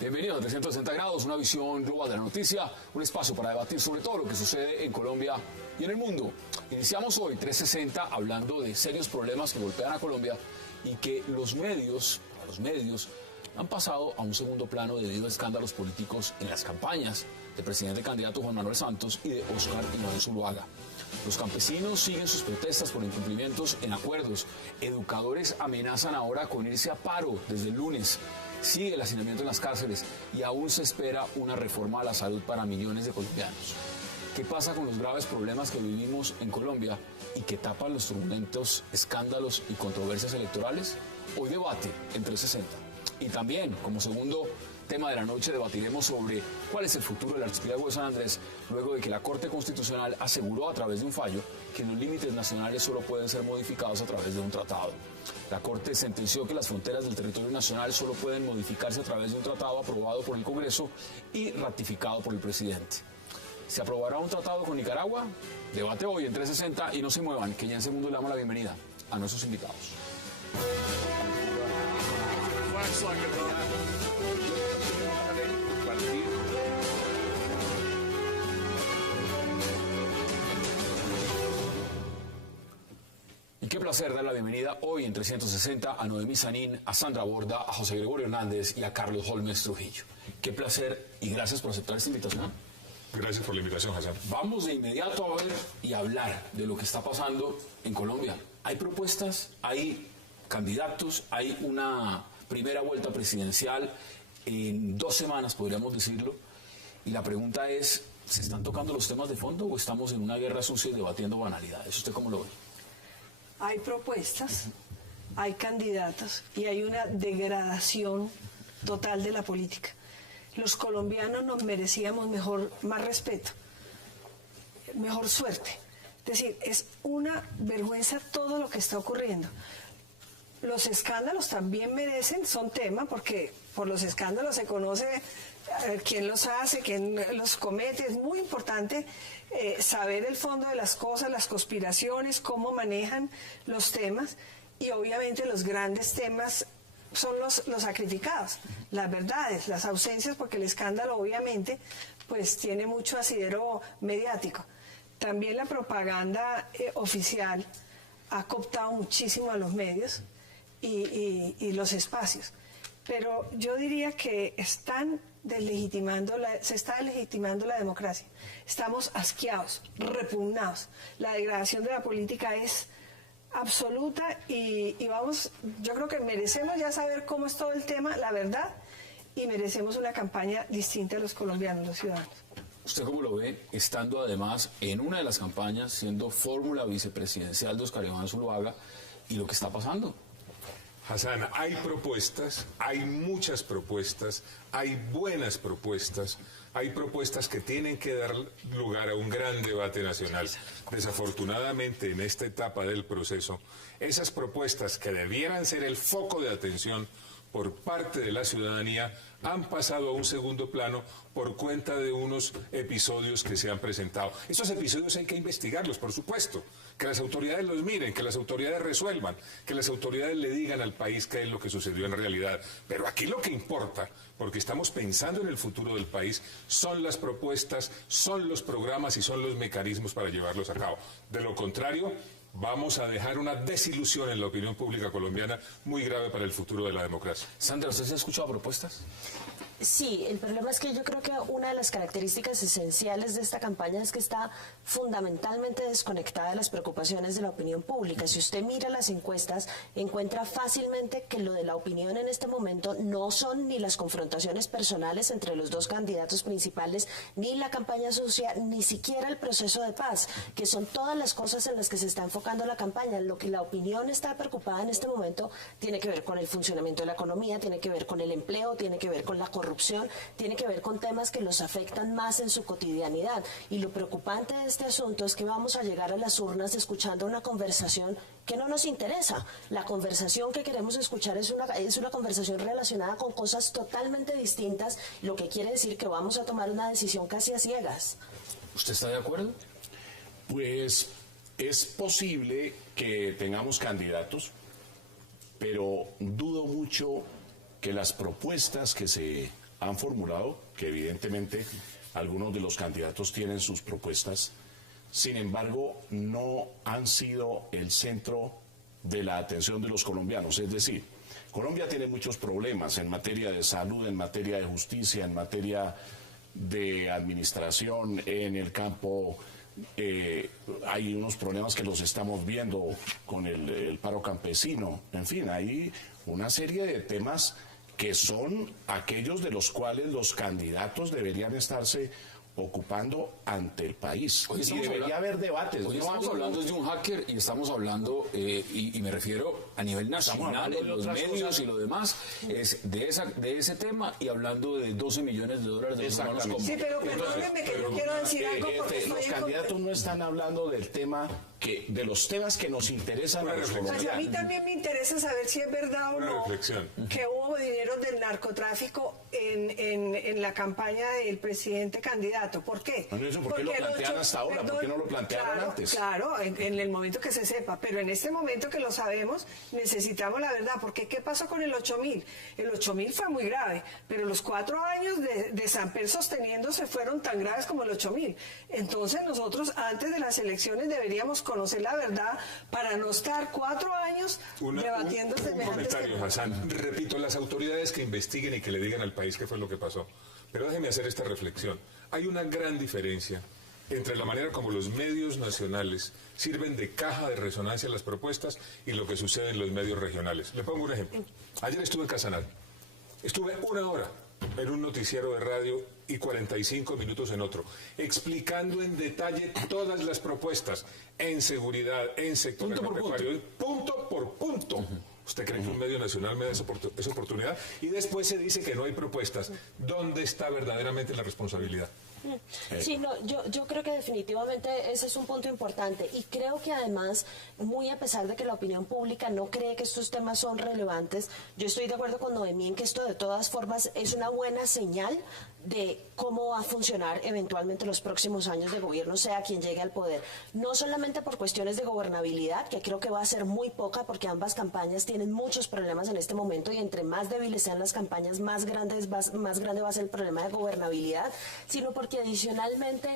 Bienvenidos a 360 grados, una visión global de la noticia, un espacio para debatir sobre todo lo que sucede en Colombia y en el mundo. Iniciamos hoy 360 hablando de serios problemas que golpean a Colombia y que los medios han pasado a un segundo plano debido a escándalos políticos en las campañas del presidente candidato Juan Manuel Santos y de Óscar Iván Zuluaga. Los campesinos siguen sus protestas por incumplimientos en acuerdos. Educadores amenazan ahora con irse a paro desde el lunes. Sigue el hacinamiento en las cárceles y aún se espera una reforma a la salud para millones de colombianos. ¿Qué pasa con los graves problemas que vivimos en Colombia y que tapan los turbulentos escándalos y controversias electorales? Hoy debate en 360. Y también, como segundo tema de la noche, debatiremos sobre cuál es el futuro del archipiélago de San Andrés, luego de que la Corte Constitucional aseguró a través de un fallo que los límites nacionales solo pueden ser modificados a través de un tratado. La Corte sentenció que las fronteras del territorio nacional solo pueden modificarse a través de un tratado aprobado por el Congreso y ratificado por el presidente. ¿Se aprobará un tratado con Nicaragua? Debate hoy en 360 y no se muevan, que ya en segundo le damos la bienvenida a nuestros invitados. Y qué placer dar la bienvenida hoy en 360 a Noemí Sanín, a Sandra Borda, a José Gregorio Hernández y a Carlos Holmes Trujillo. Qué placer y gracias por aceptar esta invitación. Gracias por la invitación, Hassan. Vamos de inmediato a ver y hablar de lo que está pasando en Colombia. Hay propuestas, hay candidatos, hay una primera vuelta presidencial en 2 semanas, podríamos decirlo. Y la pregunta es, ¿se están tocando los temas de fondo o estamos en una guerra sucia y debatiendo banalidades? ¿Usted cómo lo ve? Hay propuestas, hay candidatos y hay una degradación total de la política. Los colombianos nos merecíamos más respeto, mejor suerte. Es decir, es una vergüenza todo lo que está ocurriendo. Los escándalos también merecen, son tema, porque por los escándalos se conoce quién los hace, quién los comete. Es muy importante saber el fondo de las cosas, las conspiraciones, cómo manejan los temas, y obviamente los grandes temas son los sacrificados, las verdades, las ausencias, porque el escándalo obviamente pues tiene mucho asidero mediático. También la propaganda oficial ha cooptado muchísimo a los medios y los espacios, pero yo diría que se está deslegitimando la democracia. Estamos asqueados, repugnados. La degradación de la política es absoluta y vamos, yo creo que merecemos ya saber cómo es todo el tema, la verdad, y merecemos una campaña distinta a los colombianos, los ciudadanos. ¿Usted cómo lo ve, estando además en una de las campañas, siendo fórmula vicepresidencial de Óscar Iván Zuluaga, y lo que está pasando? Hassan, hay propuestas, hay muchas propuestas, hay buenas propuestas, hay propuestas que tienen que dar lugar a un gran debate nacional. Desafortunadamente, en esta etapa del proceso, esas propuestas que debieran ser el foco de atención por parte de la ciudadanía han pasado a un segundo plano por cuenta de unos episodios que se han presentado. Esos episodios hay que investigarlos, por supuesto, que las autoridades los miren, que las autoridades resuelvan, que las autoridades le digan al país qué es lo que sucedió en realidad. Pero aquí lo que importa, porque estamos pensando en el futuro del país, son las propuestas, son los programas y son los mecanismos para llevarlos a cabo. De lo contrario, vamos a dejar una desilusión en la opinión pública colombiana muy grave para el futuro de la democracia. Sandra, ¿usted se ha escuchado propuestas? Sí, el problema es que yo creo que una de las características esenciales de esta campaña es que está fundamentalmente desconectada de las preocupaciones de la opinión pública. Si usted mira las encuestas, encuentra fácilmente que lo de la opinión en este momento no son ni las confrontaciones personales entre los dos candidatos principales, ni la campaña sucia, ni siquiera el proceso de paz, que son todas las cosas en las que se está enfocando la campaña. Lo que la opinión está preocupada en este momento tiene que ver con el funcionamiento de la economía, tiene que ver con el empleo, tiene que ver con la corrupción, tiene que ver con temas que los afectan más en su cotidianidad. Y lo preocupante de este asunto es que vamos a llegar a las urnas escuchando una conversación que no nos interesa. La conversación que queremos escuchar es una conversación relacionada con cosas totalmente distintas, lo que quiere decir que vamos a tomar una decisión casi a ciegas. ¿Usted está de acuerdo? Pues es posible que tengamos candidatos, pero dudo mucho que las propuestas que se han formulado, que evidentemente algunos de los candidatos tienen sus propuestas, sin embargo, no han sido el centro de la atención de los colombianos. Es decir, Colombia tiene muchos problemas en materia de salud, en materia de justicia, en materia de administración, en el campo. Hay unos problemas que los estamos viendo con el paro campesino. En fin, hay una serie de temas que son aquellos de los cuales los candidatos deberían estarse ocupando ante el país. Hoy Y debería haber debates. Hoy No estamos hablo- hablando de un hacker y estamos hablando, y me refiero a nivel nacional, hablando en de los otras medios cosas. y lo demás, es de ese tema y hablando de 12 millones de dólares de los humanos Exactamente. como... Sí, pero perdónenme que yo quiero decir algo porque los estoy en candidatos no están hablando del tema de los temas que nos interesan a los Pues a mí colombianos. también me interesa saber si es verdad o Una no reflexión. que hubo dinero del narcotráfico en la campaña del presidente candidato. ¿Por qué? Bueno, ¿eso por qué lo el plantean hasta ahora? ¿Por qué no lo plantearon claro, antes? Claro, en el momento que se sepa, pero en este momento que lo sabemos necesitamos la verdad, porque ¿qué pasó con el 8.000? El 8.000 fue muy grave, pero los 4 años de Samper sosteniéndose fueron tan graves como el 8.000. Entonces nosotros antes de las elecciones deberíamos conocer la verdad para no estar 4 años debatiendo un semejantes comentario, temas. Hassan. Repito, las autoridades que investiguen y que le digan al país qué fue lo que pasó. Pero déjeme hacer esta reflexión. Hay una gran diferencia entre la manera como los medios nacionales sirven de caja de resonancia a las propuestas y lo que sucede en los medios regionales. Le pongo un ejemplo. Ayer estuve en Casanare. Estuve 1 hora en un noticiero de radio y 45 minutos en otro, explicando en detalle todas las propuestas en seguridad, en sector Punto por agropecuario, punto por punto. ¿Usted cree que un medio nacional me da esa oportunidad? Y después se dice que no hay propuestas. ¿Dónde está verdaderamente la responsabilidad? Sí, no, yo creo que definitivamente ese es un punto importante y creo que además, muy a pesar de que la opinión pública no cree que estos temas son relevantes, yo estoy de acuerdo con Noemí en que esto de todas formas es una buena señal de cómo va a funcionar eventualmente los próximos años de gobierno, sea quien llegue al poder. No solamente por cuestiones de gobernabilidad, que creo que va a ser muy poca porque ambas campañas tienen muchos problemas en este momento y entre más débiles sean las campañas, más grande va a ser el problema de gobernabilidad, sino porque adicionalmente,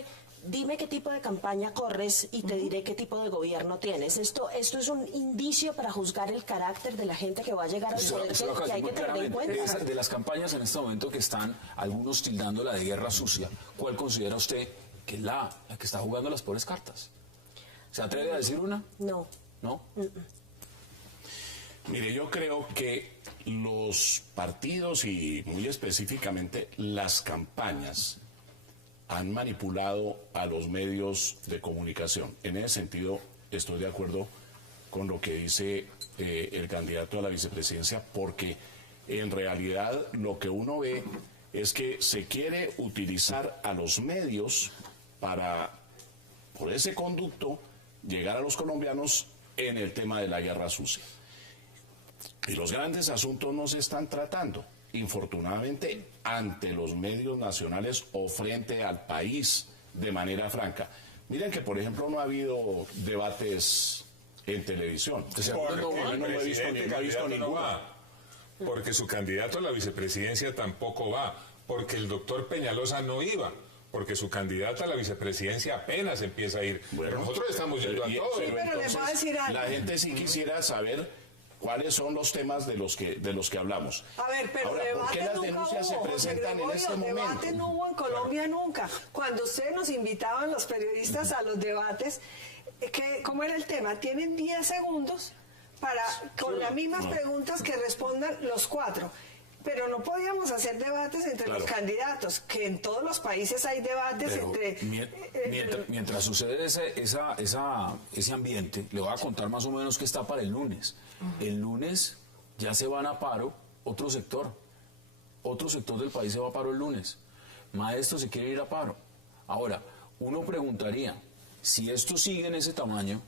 dime qué tipo de campaña corres y te diré qué tipo de gobierno tienes. Esto es un indicio para juzgar el carácter de la gente que va a llegar al poder Usted lo acaba que de hay decir que muy tener en claramente. cuenta. De las campañas en este momento que están algunos tildándola de guerra sucia, ¿cuál considera usted que es la que está jugando las pobres cartas? ¿Se atreve a decir una? No. ¿No? Mire, yo creo que los partidos y muy específicamente las campañas han manipulado a los medios de comunicación. En ese sentido, estoy de acuerdo con lo que dice el candidato a la vicepresidencia, porque en realidad lo que uno ve es que se quiere utilizar a los medios para, por ese conducto, llegar a los colombianos en el tema de la guerra sucia. Y los grandes asuntos no se están tratando, infortunadamente, ante los medios nacionales o frente al país de manera franca. Miren que, por ejemplo, no ha habido debates en televisión. Porque No el he visto presidente candidato no va. Porque su candidato a la vicepresidencia tampoco va. Porque el doctor Peñalosa no iba. Porque su candidata a la vicepresidencia apenas empieza a ir. Bueno, pero nosotros estamos yendo a todo. pero les voy a decir algo. La gente sí quisiera saber cuáles son los temas de los que hablamos. A ver, pero Ahora, ¿por qué debate las nunca denuncias se hubo, José presentan en Gregorio, este momento? debate no hubo en Colombia nunca. Cuando ustedes nos invitaban los periodistas a los debates, ¿cómo era el tema? Tienen 10 segundos para, con las mismas preguntas que respondan los 4. Pero no podíamos hacer debates entre los candidatos, que en todos los países hay debates Pero entre... mientras sucede ese ambiente, le voy a contar más o menos qué está para el lunes. El lunes ya se van a paro otro sector del país se va a paro el lunes. Maestros se quieren ir a paro. Ahora, uno preguntaría, si esto sigue en ese tamaño,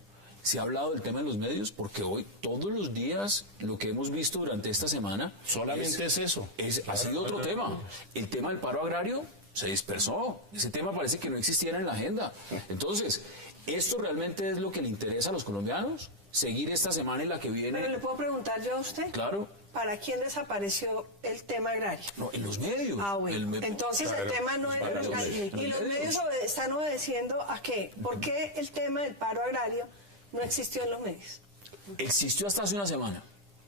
¿se ha hablado del tema en los medios? Porque hoy, todos los días, lo que hemos visto durante esta semana... Solamente es eso. Ha sido otro tema. El tema del paro agrario se dispersó. Ese tema parece que no existiera en la agenda. Entonces, ¿esto realmente es lo que le interesa a los colombianos? ¿Seguir esta semana en la que viene? ¿Pero le puedo preguntar yo a usted? Claro. ¿Para quién desapareció el tema agrario? No, en los medios. Ah, bueno. Entonces claro, el tema no era los medios. Y los medios están obedeciendo ¿a qué? ¿Por qué el tema del paro agrario no existió en los medios? Existió hasta hace una semana.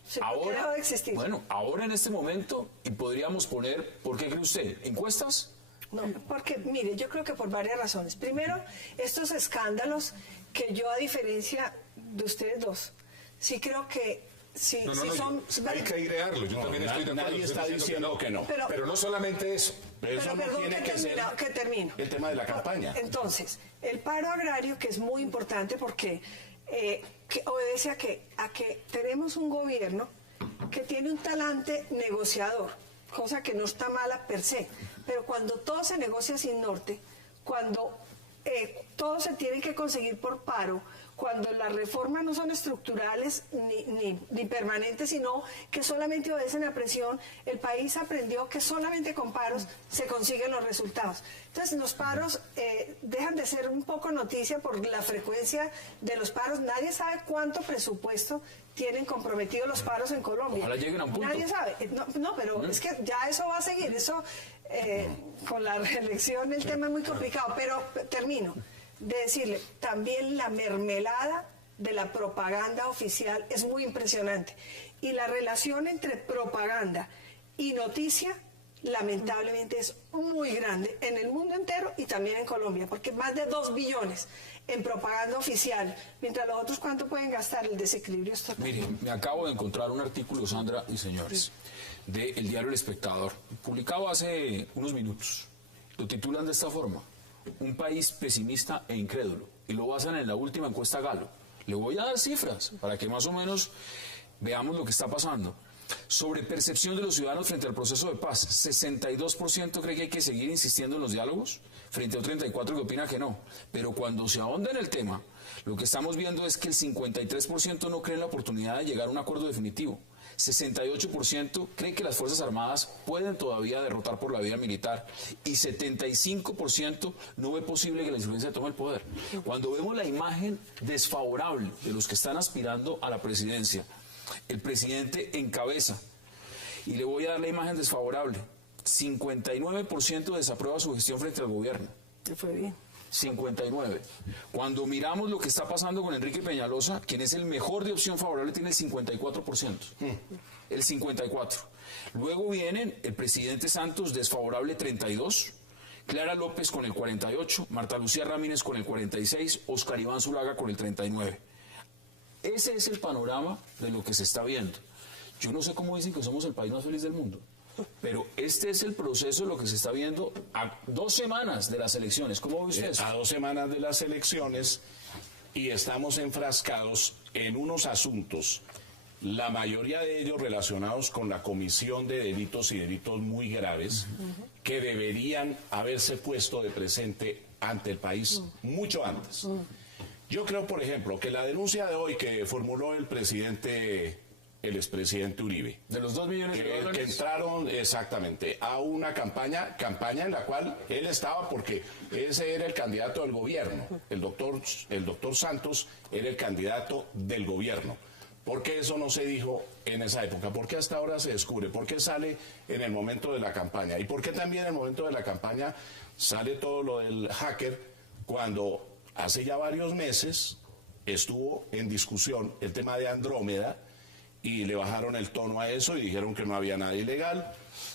Sí, ¿por qué dejó de existir? Bueno, ahora en este momento, y podríamos poner, ¿por qué cree usted? ¿Encuestas? No, porque, mire, yo creo que por varias razones. Primero, estos escándalos que yo, a diferencia de ustedes dos, sí creo que sí, son... Hay que airearlo, yo también estoy de acuerdo. Nadie está diciendo que no. Pero no solamente eso. Pero eso no perdón, tiene que ser que termino. el tema de la campaña. Entonces, el paro agrario, que es muy importante porque que obedece a que tenemos un gobierno que tiene un talante negociador, cosa que no está mala per se, pero cuando todo se negocia sin norte, cuando todo se tiene que conseguir por paro, cuando las reformas no son estructurales ni permanentes, sino que solamente obedecen a presión, el país aprendió que solamente con paros se consiguen los resultados. Entonces los paros dejan de ser un poco noticia por la frecuencia de los paros. Nadie sabe cuánto presupuesto tienen comprometidos los paros en Colombia. Ojalá lleguen a un punto. Nadie sabe. No, pero es que ya eso va a seguir. Eso con la reelección el tema es muy complicado. Pero termino de decirle, también la mermelada de la propaganda oficial es muy impresionante. Y la relación entre propaganda y noticia, lamentablemente, es muy grande en el mundo entero y también en Colombia, porque más de 2 billones en propaganda oficial, mientras los otros, ¿cuánto pueden gastar? El desequilibrio es total. Mire, me acabo de encontrar un artículo, Sandra y señores, del diario El Espectador, publicado hace unos minutos. Lo titulan de esta forma: un país pesimista e incrédulo, y lo basan en la última encuesta Galo. Le voy a dar cifras para que más o menos veamos lo que está pasando. Sobre percepción de los ciudadanos frente al proceso de paz, 62% cree que hay que seguir insistiendo en los diálogos, frente a un 34% que opina que no. Pero cuando se ahonda en el tema, lo que estamos viendo es que el 53% no cree en la oportunidad de llegar a un acuerdo definitivo. 68% cree que las Fuerzas Armadas pueden todavía derrotar por la vía militar y 75% no ve posible que la insurgencia tome el poder. Cuando vemos la imagen desfavorable de los que están aspirando a la presidencia, el presidente encabeza, y le voy a dar la imagen desfavorable: 59% desaprueba su gestión frente al gobierno. Le fue bien. 59. Cuando miramos lo que está pasando con Enrique Peñalosa, quien es el mejor de opción favorable, tiene el 54%. El 54%. Luego vienen el presidente Santos, desfavorable 32%, Clara López con el 48%, Marta Lucía Ramírez con el 46%, Oscar Iván Zuluaga con el 39%. Ese es el panorama de lo que se está viendo. Yo no sé cómo dicen que somos el país más feliz del mundo, pero este es el proceso de lo que se está viendo a 2 semanas de las elecciones. ¿Cómo ve usted eso? A 2 semanas de las elecciones, y estamos enfrascados en unos asuntos, la mayoría de ellos relacionados con la comisión de delitos y delitos muy graves, que deberían haberse puesto de presente ante el país mucho antes. Yo creo, por ejemplo, que la denuncia de hoy que formuló el expresidente Uribe, De los 2 millones de dólares. que entraron exactamente a una campaña en la cual él estaba, porque ese era el candidato del gobierno, el doctor Santos era el candidato del gobierno. ¿Por qué eso no se dijo en esa época? ¿Por qué hasta ahora se descubre? ¿Por qué sale en el momento de la campaña? ¿Y por qué también en el momento de la campaña sale todo lo del hacker, cuando hace ya varios meses estuvo en discusión el tema de Andrómeda y le bajaron el tono a eso y dijeron que no había nada ilegal?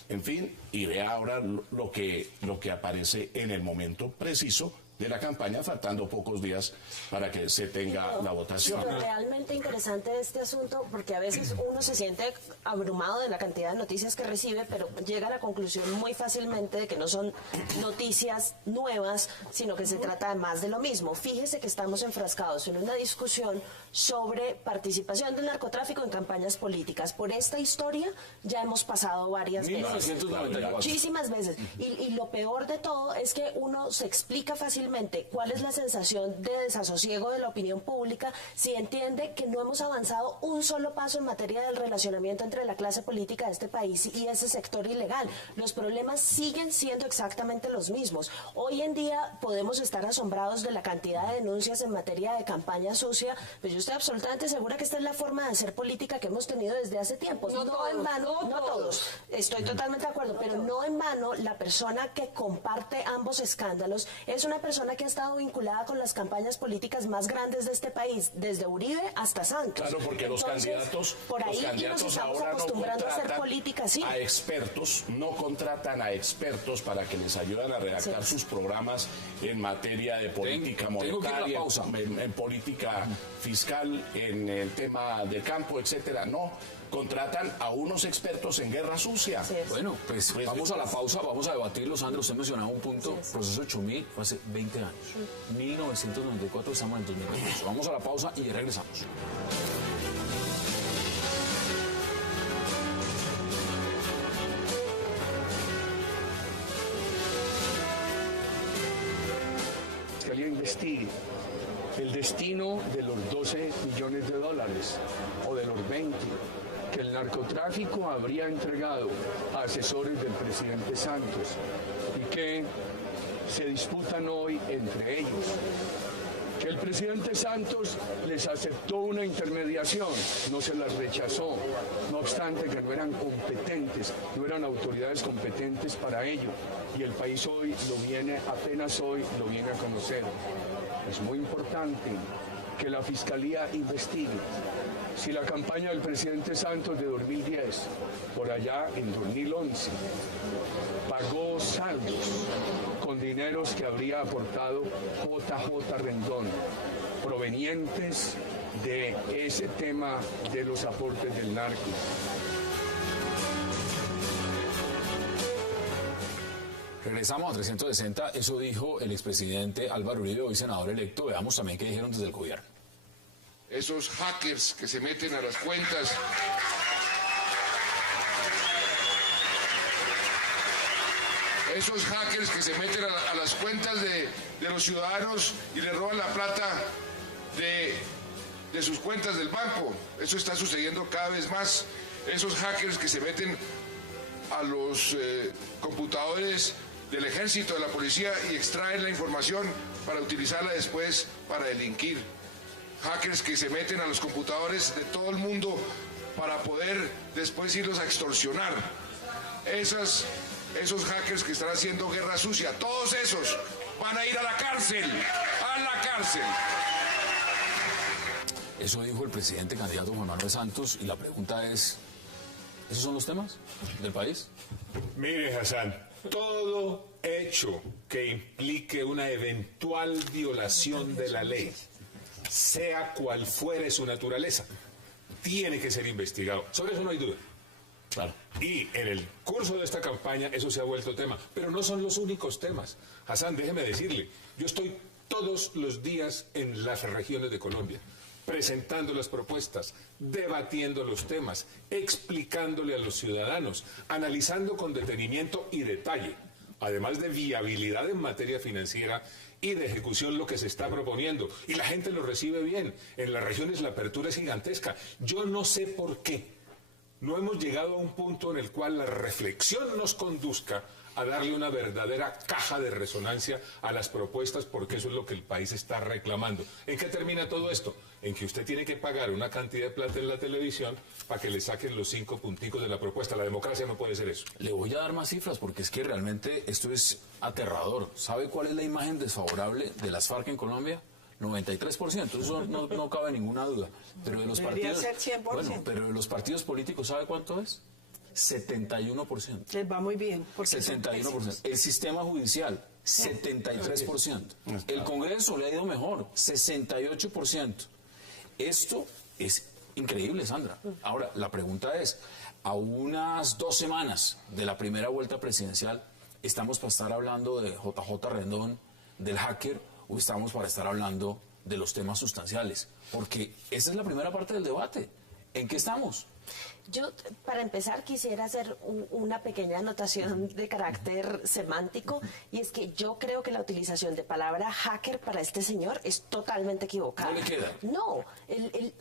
En fin, y vea ahora lo que aparece en el momento preciso de la campaña, faltando pocos días para que se tenga la votación. Lo realmente interesante de este asunto, porque a veces uno se siente abrumado de la cantidad de noticias que recibe, pero llega a la conclusión muy fácilmente de que no son noticias nuevas, sino que se trata de más de lo mismo. Fíjese que estamos enfrascados en una discusión sobre participación del narcotráfico en campañas políticas. Por esta historia ya hemos pasado varias veces. 1994. Muchísimas veces. Y lo peor de todo es que uno se explica fácilmente fácilmente cuál es la sensación de desasosiego de la opinión pública si entiende que no hemos avanzado un solo paso en materia del relacionamiento entre la clase política de este país y ese sector ilegal. Los problemas siguen siendo exactamente los mismos. Hoy en día podemos estar asombrados de la cantidad de denuncias en materia de campaña sucia, pero yo estoy absolutamente segura que esta es la forma de hacer política que hemos tenido desde hace tiempo. No en vano, no todos, estoy totalmente de acuerdo, pero no en vano la persona que comparte ambos escándalos es una persona que ha estado vinculada con las campañas políticas más grandes de este país, desde Uribe hasta Santos. Claro, porque entonces, los candidatos nos estamos ahora acostumbrando no a hacer política así. a expertos, no contratan a expertos para que les ayuden a redactar sus programas en materia de política monetaria, en política fiscal, en el tema del campo, etcétera. No, contratan a unos expertos en guerra sucia. Bueno, pues vamos a la pausa, vamos a debatirlo. Sandra, usted mencionaba un punto, proceso de Chumí fue hace 20 años. 1994, estamos en 2022. Vamos a la pausa y ya regresamos. Investigue el destino de los 12 millones de dólares o de los 20 que el narcotráfico habría entregado a asesores del presidente Santos y que se disputan hoy entre ellos. Que el presidente Santos les aceptó una intermediación, no se las rechazó, no obstante que no eran competentes, no eran autoridades competentes para ello, y el país hoy apenas hoy lo viene a conocer. Es muy importante que la Fiscalía investigue si la campaña del presidente Santos de 2010, por allá en 2011, pagó saldos con dineros que habría aportado JJ Rendón, provenientes de ese tema de los aportes del narco. Regresamos a 360, eso dijo el expresidente Álvaro Uribe, hoy senador electo. Veamos también qué dijeron desde el gobierno. Esos hackers que se meten a las cuentas a las cuentas de los ciudadanos y le roban la plata de sus cuentas del banco. Eso está sucediendo cada vez más. Esos hackers que se meten a los computadores del ejército, de la policía y extraen la información para utilizarla después para delinquir. Hackers que se meten a los computadores de todo el mundo para poder después irlos a extorsionar. Esos hackers que están haciendo guerra sucia, todos esos van a ir a la cárcel, a la cárcel. Eso dijo el presidente candidato Juan Manuel Santos, y la pregunta es, ¿esos son los temas del país? Mire, Hassan, todo hecho que implique una eventual violación de la ley, sea cual fuere su naturaleza, tiene que ser investigado. Sobre eso no hay duda. Claro. Y en el curso de esta campaña eso se ha vuelto tema. Pero no son los únicos temas. Hassan, déjeme decirle, yo estoy todos los días en las regiones de Colombia, presentando las propuestas, debatiendo los temas, explicándole a los ciudadanos, analizando con detenimiento y detalle, además de viabilidad en materia financiera y de ejecución, lo que se está proponiendo. Y la gente lo recibe bien. En las regiones la apertura es gigantesca. Yo no sé por qué no hemos llegado a un punto en el cual la reflexión nos conduzca a darle una verdadera caja de resonancia a las propuestas, porque eso es lo que el país está reclamando. ¿En qué termina todo esto? En que usted tiene que pagar una cantidad de plata en la televisión para que le saquen los 5 punticos de la propuesta. La democracia no puede ser eso. Le voy a dar más cifras porque es que realmente esto es aterrador. ¿Sabe cuál es la imagen desfavorable de las FARC en Colombia? 93%, eso no cabe ninguna duda. Pero de los partidos, ser 100%. bueno, pero de los partidos políticos, ¿sabe cuánto es? 71%. Les va muy bien. 61%. El sistema judicial, 73%. El Congreso le ha ido mejor, 68%. Esto es increíble, Sandra. Ahora, la pregunta es, a unas 2 semanas de la primera vuelta presidencial, ¿estamos para estar hablando de JJ Rendón, del hacker, o estamos para estar hablando de los temas sustanciales? Porque esa es la primera parte del debate. ¿En qué estamos? Yo, para empezar, quisiera hacer una pequeña anotación de carácter semántico, y es que yo creo que la utilización de palabra hacker para este señor es totalmente equivocada. ¿No le queda? No,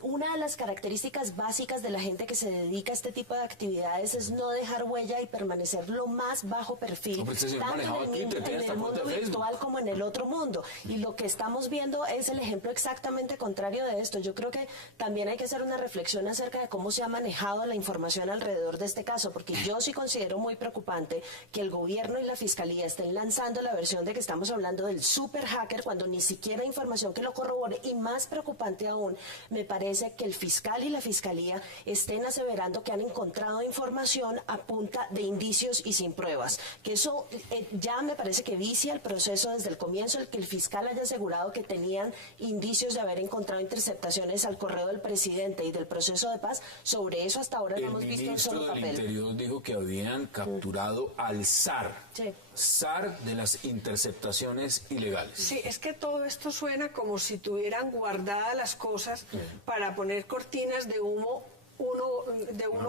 una de las características básicas de la gente que se dedica a este tipo de actividades es no dejar huella y permanecer lo más bajo perfil, Hombre, este señor tanto manejaba Twitter, tiene en esta el cuenta mundo de Facebook. virtual como en el otro mundo. Y lo que estamos viendo es el ejemplo exactamente contrario de esto. Yo creo que también hay que hacer una reflexión acerca de cómo se ha manejado la información alrededor de este caso, porque yo sí considero muy preocupante que el gobierno y la fiscalía estén lanzando la versión de que estamos hablando del super hacker cuando ni siquiera hay información que lo corrobore, y más preocupante aún, me parece que el fiscal y la fiscalía estén aseverando que han encontrado información a punta de indicios y sin pruebas, que eso ya me parece que vicia el proceso desde el comienzo, el que el fiscal haya asegurado que tenían indicios de haber encontrado interceptaciones al correo del presidente y del proceso de paz. Sobre eso hasta ahora no hemos visto un El solo ministro del papel. Interior dijo que habían capturado al zar. Sí. Zar de las interceptaciones ilegales. Sí, es que todo esto suena como si tuvieran guardadas las cosas para poner cortinas de humo uno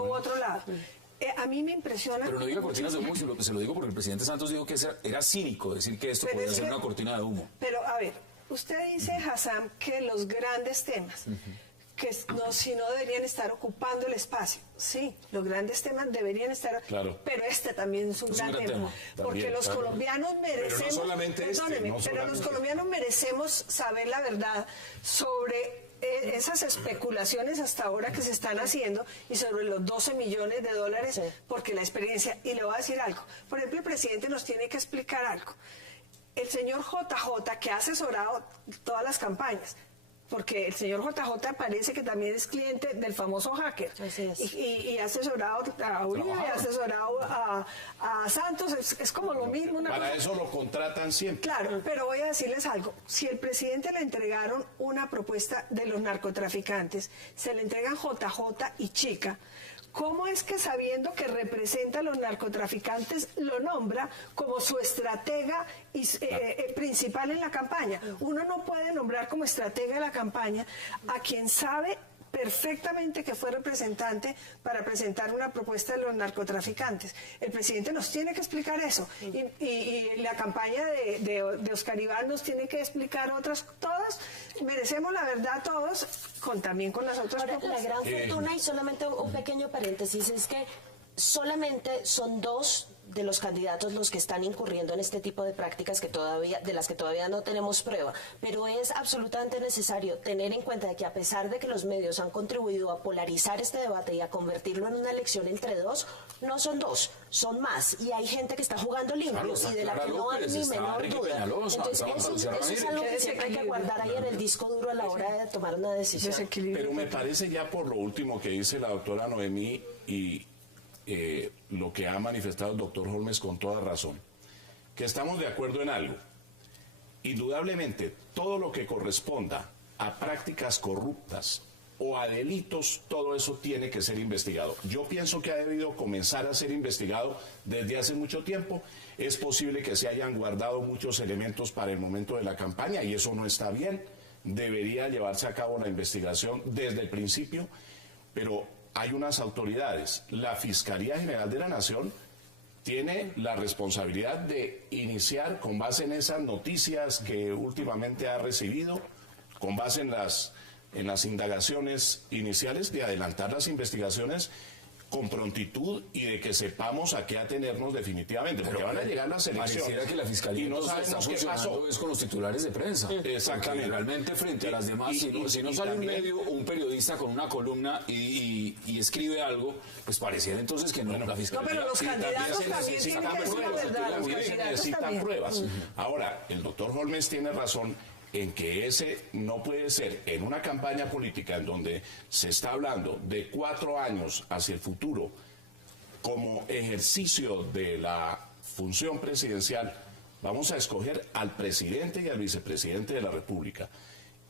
u otro lado. A mí me impresiona... Pero no diga cortinas de humo, se lo digo porque el presidente Santos dijo que era cínico decir que esto Pero podía es ser que- una cortina de humo. Pero, a ver, usted dice, Hassan, que los grandes temas, que si no deberían estar ocupando el espacio. Sí, los grandes temas deberían estar... Claro. Pero este también es un gran tema. Porque también, los claro. colombianos merecemos... Pero no solamente perdóneme, no pero solamente. los colombianos merecemos saber la verdad sobre esas especulaciones hasta ahora que se están haciendo y sobre los 12 millones de dólares, Sí. porque la experiencia... Y le voy a decir algo. Por ejemplo, el presidente nos tiene que explicar algo. El señor JJ, que ha asesorado todas las campañas, porque el señor JJ parece que también es cliente del famoso hacker. Así es. Y ha asesorado a Uribe, ha asesorado a Santos, es como lo mismo. Una Para cosa. eso lo contratan siempre. Claro, pero voy a decirles algo. Si el presidente le entregaron una propuesta de los narcotraficantes, se le entregan JJ y Chica, ¿cómo es que, sabiendo que representa a los narcotraficantes, lo nombra como su estratega principal en la campaña? Uno no puede nombrar como estratega de la campaña a quien sabe perfectamente que fue representante para presentar una propuesta de los narcotraficantes. El presidente nos tiene que explicar eso. Y la campaña de Oscar Iván nos tiene que explicar otras, todas. Merecemos la verdad todos, también con las otras Ahora, la propuestas. gran fortuna, y solamente un pequeño paréntesis, es que solamente son 2 de los candidatos los que están incurriendo en este tipo de prácticas de las que todavía no tenemos prueba, pero es absolutamente necesario tener en cuenta de que, a pesar de que los medios han contribuido a polarizar este debate y a convertirlo en una elección entre 2, no son 2, son más, y hay gente que está jugando limpio, Claro, está y de la Clara que no hay López, ni está menor Enrique duda. Peñalosa, Entonces, está eso Lucía es Ramírez. algo que siempre hay que guardar ahí en el disco duro a la hora de tomar una decisión. Desequilibrio. Pero me parece, ya por lo último que dice la doctora Noemí y lo que ha manifestado el doctor Holmes con toda razón, que estamos de acuerdo en algo. Indudablemente, todo lo que corresponda a prácticas corruptas o a delitos, todo eso tiene que ser investigado. Yo pienso que ha debido comenzar a ser investigado desde hace mucho tiempo. Es posible que se hayan guardado muchos elementos para el momento de la campaña y eso no está bien. Debería llevarse a cabo la investigación desde el principio, pero hay unas autoridades. La Fiscalía General de la Nación tiene la responsabilidad de iniciar, con base en esas noticias que últimamente ha recibido, con base en las indagaciones iniciales, de adelantar las investigaciones con prontitud y de que sepamos a qué atenernos definitivamente, porque van a llegar las elecciones. Pareciera que la fiscalía y no entonces está sabemos qué funcionando pasó. es con los titulares de prensa. Exactamente. Porque realmente frente a las demás, si no sale un medio o un periodista con una columna y escribe algo, pues pareciera entonces que no, la fiscalía... No, pero los candidatos se también necesitan tienen que decir la pruebas, verdad. Los se candidatos necesitan también. pruebas. Ahora, el doctor Holmes tiene razón en que ese no puede ser en una campaña política en donde se está hablando de 4 años hacia el futuro como ejercicio de la función presidencial. Vamos a escoger al presidente y al vicepresidente de la República.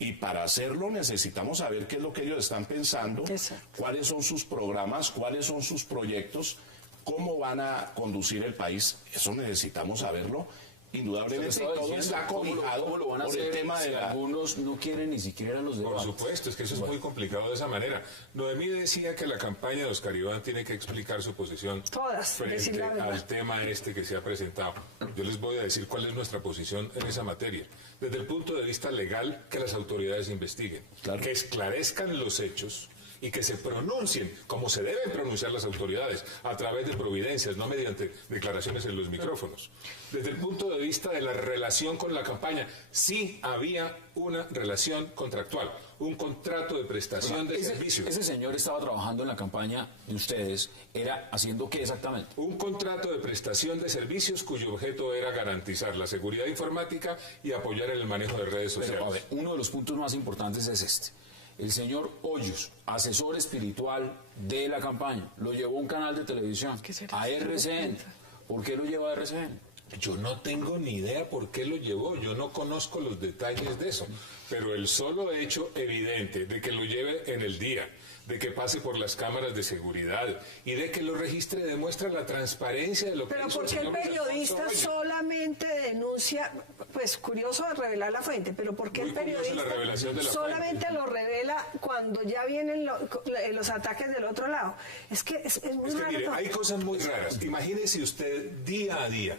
Y para hacerlo necesitamos saber qué es lo que ellos están pensando, Exacto. cuáles son sus programas, cuáles son sus proyectos, cómo van a conducir el país. Eso necesitamos saberlo. indudablemente todo está cobijado ¿Cómo lo van a por hacer el tema si de la... algunos no quieren ni siquiera los debates? Por supuesto, es que eso es muy complicado de esa manera. Noemí decía que la campaña de Oscar Iván tiene que explicar su posición Todas, decir frente la verdad. al tema este que se ha presentado. Yo les voy a decir cuál es nuestra posición en esa materia. Desde el punto de vista legal, que las autoridades investiguen, que esclarezcan los hechos y que se pronuncien como se deben pronunciar las autoridades, a través de providencias, no mediante declaraciones en los micrófonos. Desde el punto de vista de la relación con la campaña, sí había una relación contractual, un contrato de prestación de servicios. Ese señor estaba trabajando en la campaña de ustedes, ¿era haciendo qué exactamente? Un contrato de prestación de servicios cuyo objeto era garantizar la seguridad informática y apoyar el manejo de redes sociales. Pero, a ver, uno de los puntos más importantes es este. El señor Hoyos, asesor espiritual de la campaña, lo llevó a un canal de televisión, a RCN. ¿Por qué lo lleva a RCN? Yo no tengo ni idea por qué lo llevó, yo no conozco los detalles de eso, pero el solo hecho evidente de que lo lleve en el día, de que pase por las cámaras de seguridad y de que lo registre demuestra la transparencia de lo que Pero hizo ¿por qué el señor periodista Alfonso Hoyos. solamente denuncia, pues curioso revelar la fuente, pero ¿por qué Muy el curiosa periodista la revelación de la solamente lo revela cuando ya vienen los ataques del otro lado? Es que es muy Es que raro. mire, hay cosas muy raras. Imagínese usted día a día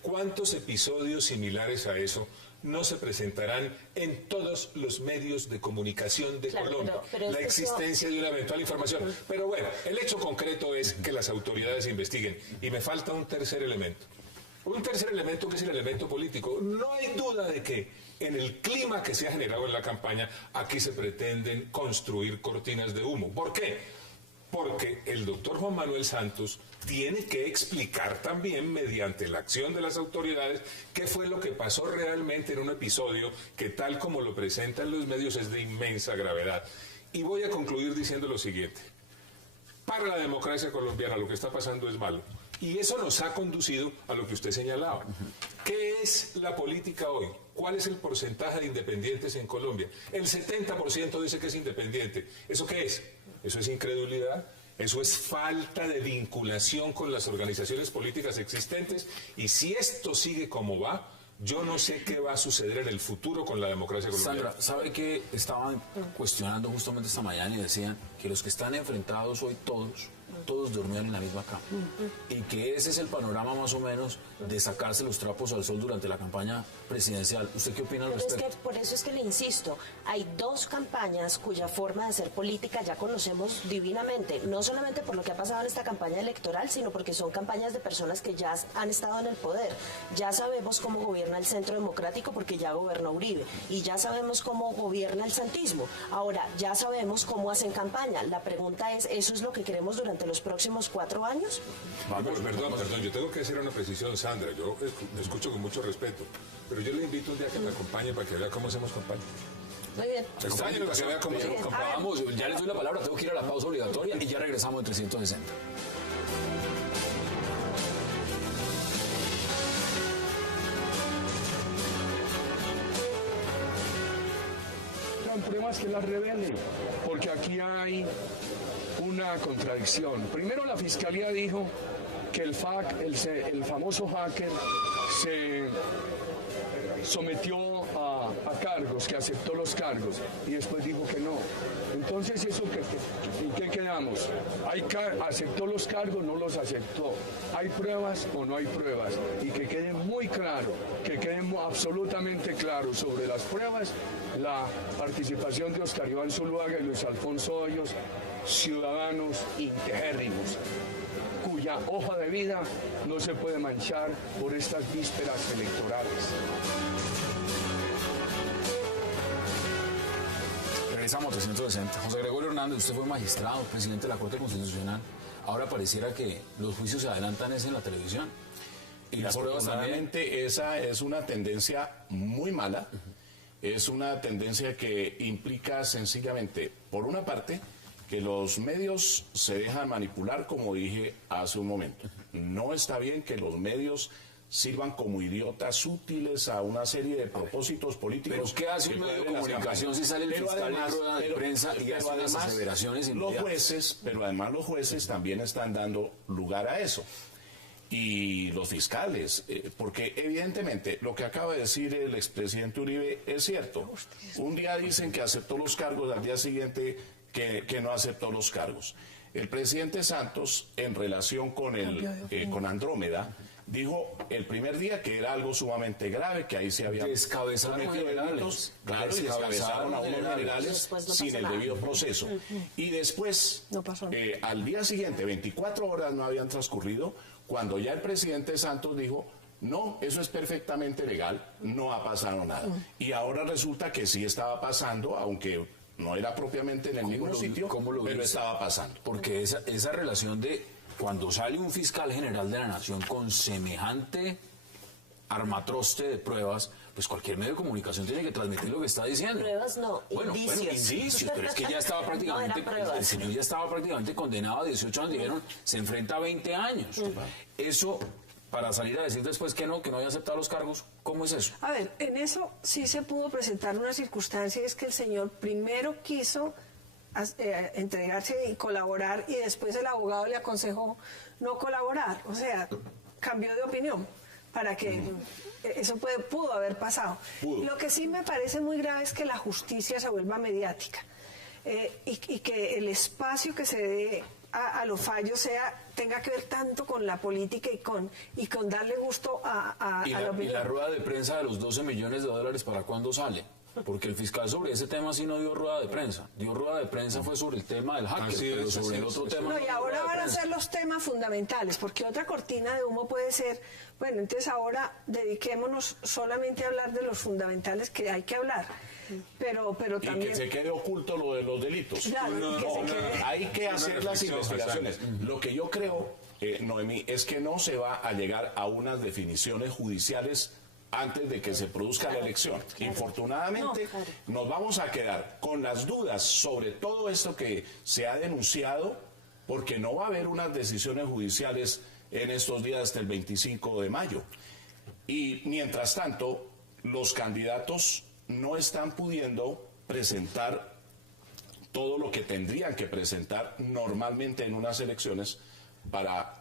cuántos episodios similares a eso no se presentarán en todos los medios de comunicación de Claro, Colombia. pero La existencia de una eventual información. Pero bueno, el hecho concreto es que las autoridades investiguen. Y me falta un tercer elemento. Un tercer elemento que es el elemento político. No hay duda de que en el clima que se ha generado en la campaña, aquí se pretenden construir cortinas de humo. ¿Por qué? Porque el doctor Juan Manuel Santos tiene que explicar también, mediante la acción de las autoridades, qué fue lo que pasó realmente en un episodio que, tal como lo presentan los medios, es de inmensa gravedad. Y voy a concluir diciendo lo siguiente. Para la democracia colombiana lo que está pasando es malo. Y eso nos ha conducido a lo que usted señalaba. ¿Qué es la política hoy? ¿Cuál es el porcentaje de independientes en Colombia? El 70% dice que es independiente. ¿Eso qué es? Eso es incredulidad, eso es falta de vinculación con las organizaciones políticas existentes, y si esto sigue como va, yo no sé qué va a suceder en el futuro con la democracia colombiana. Sandra, ¿sabe que estaban cuestionando justamente esta mañana y decían que los que están enfrentados hoy todos dormían en la misma cama? Y que ese es el panorama más o menos de sacarse los trapos al sol durante la campaña presidencial. ¿Usted qué opina al Pero es respecto? que por eso es que le insisto, hay dos campañas cuya forma de hacer política ya conocemos divinamente, no solamente por lo que ha pasado en esta campaña electoral, sino porque son campañas de personas que ya han estado en el poder. Ya sabemos cómo gobierna el Centro Democrático porque ya gobernó Uribe, y ya sabemos cómo gobierna el santismo. Ahora, ya sabemos cómo hacen campaña. La pregunta es, ¿eso es lo que queremos durante los próximos 4 años? Pero, perdón, yo tengo que hacer una precisión, Sandra. Yo escucho con mucho respeto, pero yo le invito un día a que me acompañe para que vea cómo hacemos campaña. Muy bien. Acompáñenme para que vea cómo hacemos campaña. Vamos, ya les doy la palabra, tengo que ir a la pausa obligatoria y ya regresamos en 360. Traen pruebas que las revelen, porque aquí hay una contradicción. Primero, la fiscalía dijo que el famoso hacker se sometió a cargos, que aceptó los cargos, y después dijo que no. Entonces, ¿en qué quedamos? ¿Aceptó los cargos? ¿No los aceptó? ¿Hay pruebas o no hay pruebas? Y que quede muy claro, que quede absolutamente claro sobre las pruebas, la participación de Oscar Iván Zuluaga y Luis Alfonso Hoyos, ciudadanos integérrimos, cuya hoja de vida no se puede manchar por estas vísperas electorales. Regresamos a 360. José Gregorio Hernández, usted fue magistrado, presidente de la Corte Constitucional. Ahora pareciera que los juicios se adelantan en la televisión. Y las pruebas también. Afortunadamente, esa es una tendencia muy mala. Es una tendencia que implica sencillamente, por una parte, que los medios se dejan manipular, como dije hace un momento. No está bien que los medios sirvan como idiotas útiles a una serie de propósitos políticos. ¿Pero qué hace un medio de comunicación si sale el fiscal en la rueda de prensa y hace unas aseveraciones inmediatas? Pero además los jueces también están dando lugar a eso. y los fiscales, porque evidentemente lo que acaba de decir el expresidente Uribe es cierto. Un día dicen que aceptó los cargos, al día siguiente que no aceptó los cargos. El presidente Santos, en relación con con Andrómeda, dijo el primer día que era algo sumamente grave, que ahí se había descabezaron generales. Claro, descabezaron a unos generales sin el debido proceso. Y después, No pasó nada. al día siguiente, 24 horas no habían transcurrido, cuando ya el presidente Santos dijo, no, eso es perfectamente legal, no ha pasado nada. Y ahora resulta que sí estaba pasando, aunque no era propiamente en el mismo sitio, pero estaba pasando. Porque esa relación de cuando sale un fiscal general de la nación con semejante armatroste de pruebas, pues cualquier medio de comunicación tiene que transmitir lo que está diciendo. Pruebas no, indicios. Bueno, indicios, pero es que ya estaba prácticamente, el señor ya estaba prácticamente condenado a 18 años, dijeron, se enfrenta a 20 años. Eso, para salir a decir después que no había aceptado los cargos, ¿cómo es eso? A ver, en eso sí se pudo presentar una circunstancia, es que el señor primero quiso entregarse y colaborar, y después el abogado le aconsejó no colaborar, o sea, cambió de opinión para que eso pudo haber pasado. Lo que sí me parece muy grave es que la justicia se vuelva mediática y que el espacio que se dé a los fallos tenga que ver tanto con la política y con darle gusto a la opinión. ¿Y la rueda de prensa de los 12 millones de dólares para cuándo sale? Porque el fiscal sobre ese tema sí no dio rueda de prensa. Dio rueda de prensa fue sobre el tema del hacker, pero sobre el otro tema... No, y ahora van a ser los temas fundamentales, porque otra cortina de humo puede ser, bueno, entonces ahora dediquémonos solamente a hablar de los fundamentales que hay que hablar. Pero también... Y que se quede oculto lo de los delitos. Claro, hay que hacer las investigaciones. Lo que yo creo, Noemí, es que no se va a llegar a unas definiciones judiciales antes de que se produzca la elección. Infortunadamente, nos vamos a quedar con las dudas sobre todo esto que se ha denunciado, porque no va a haber unas decisiones judiciales en estos días del 25 de mayo. Y mientras tanto, los candidatos no están pudiendo presentar todo lo que tendrían que presentar normalmente en unas elecciones para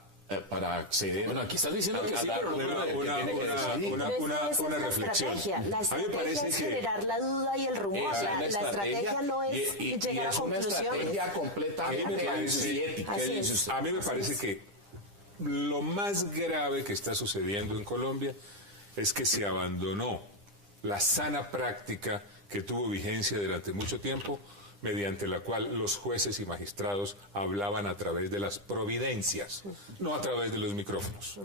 acceder. Bueno, aquí están diciendo que sí, pero una reflexión. La estrategia es generar la duda y el rumor. La estrategia no es llegar a conclusiones. Es una estrategia completamente antiética. A mí me parece que lo más grave que está sucediendo en Colombia es que se abandonó la sana práctica que tuvo vigencia durante mucho tiempo, mediante la cual los jueces y magistrados hablaban a través de las providencias, no a través de los micrófonos.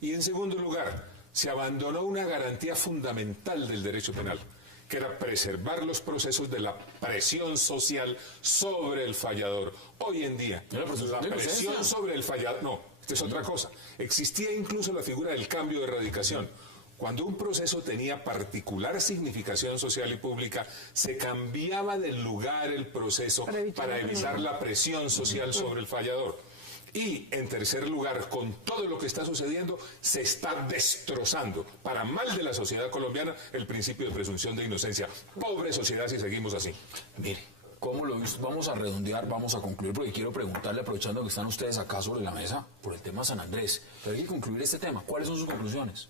Y en segundo lugar, se abandonó una garantía fundamental del derecho penal, que era preservar los procesos de la presión social sobre el fallador. Hoy en día, la presión sobre el fallador... No, esto es otra cosa. Existía incluso la figura del cambio de erradicación. Cuando un proceso tenía particular significación social y pública, se cambiaba de lugar el proceso para evitar la presión social sobre el fallador. Y, en tercer lugar, con todo lo que está sucediendo, se está destrozando, para mal de la sociedad colombiana, el principio de presunción de inocencia. Pobre sociedad si seguimos así. Mire, ¿cómo lo visto? Vamos a redondear, vamos a concluir, porque quiero preguntarle, aprovechando que están ustedes acá sobre la mesa, por el tema San Andrés. Pero hay que concluir este tema. ¿Cuáles son sus conclusiones?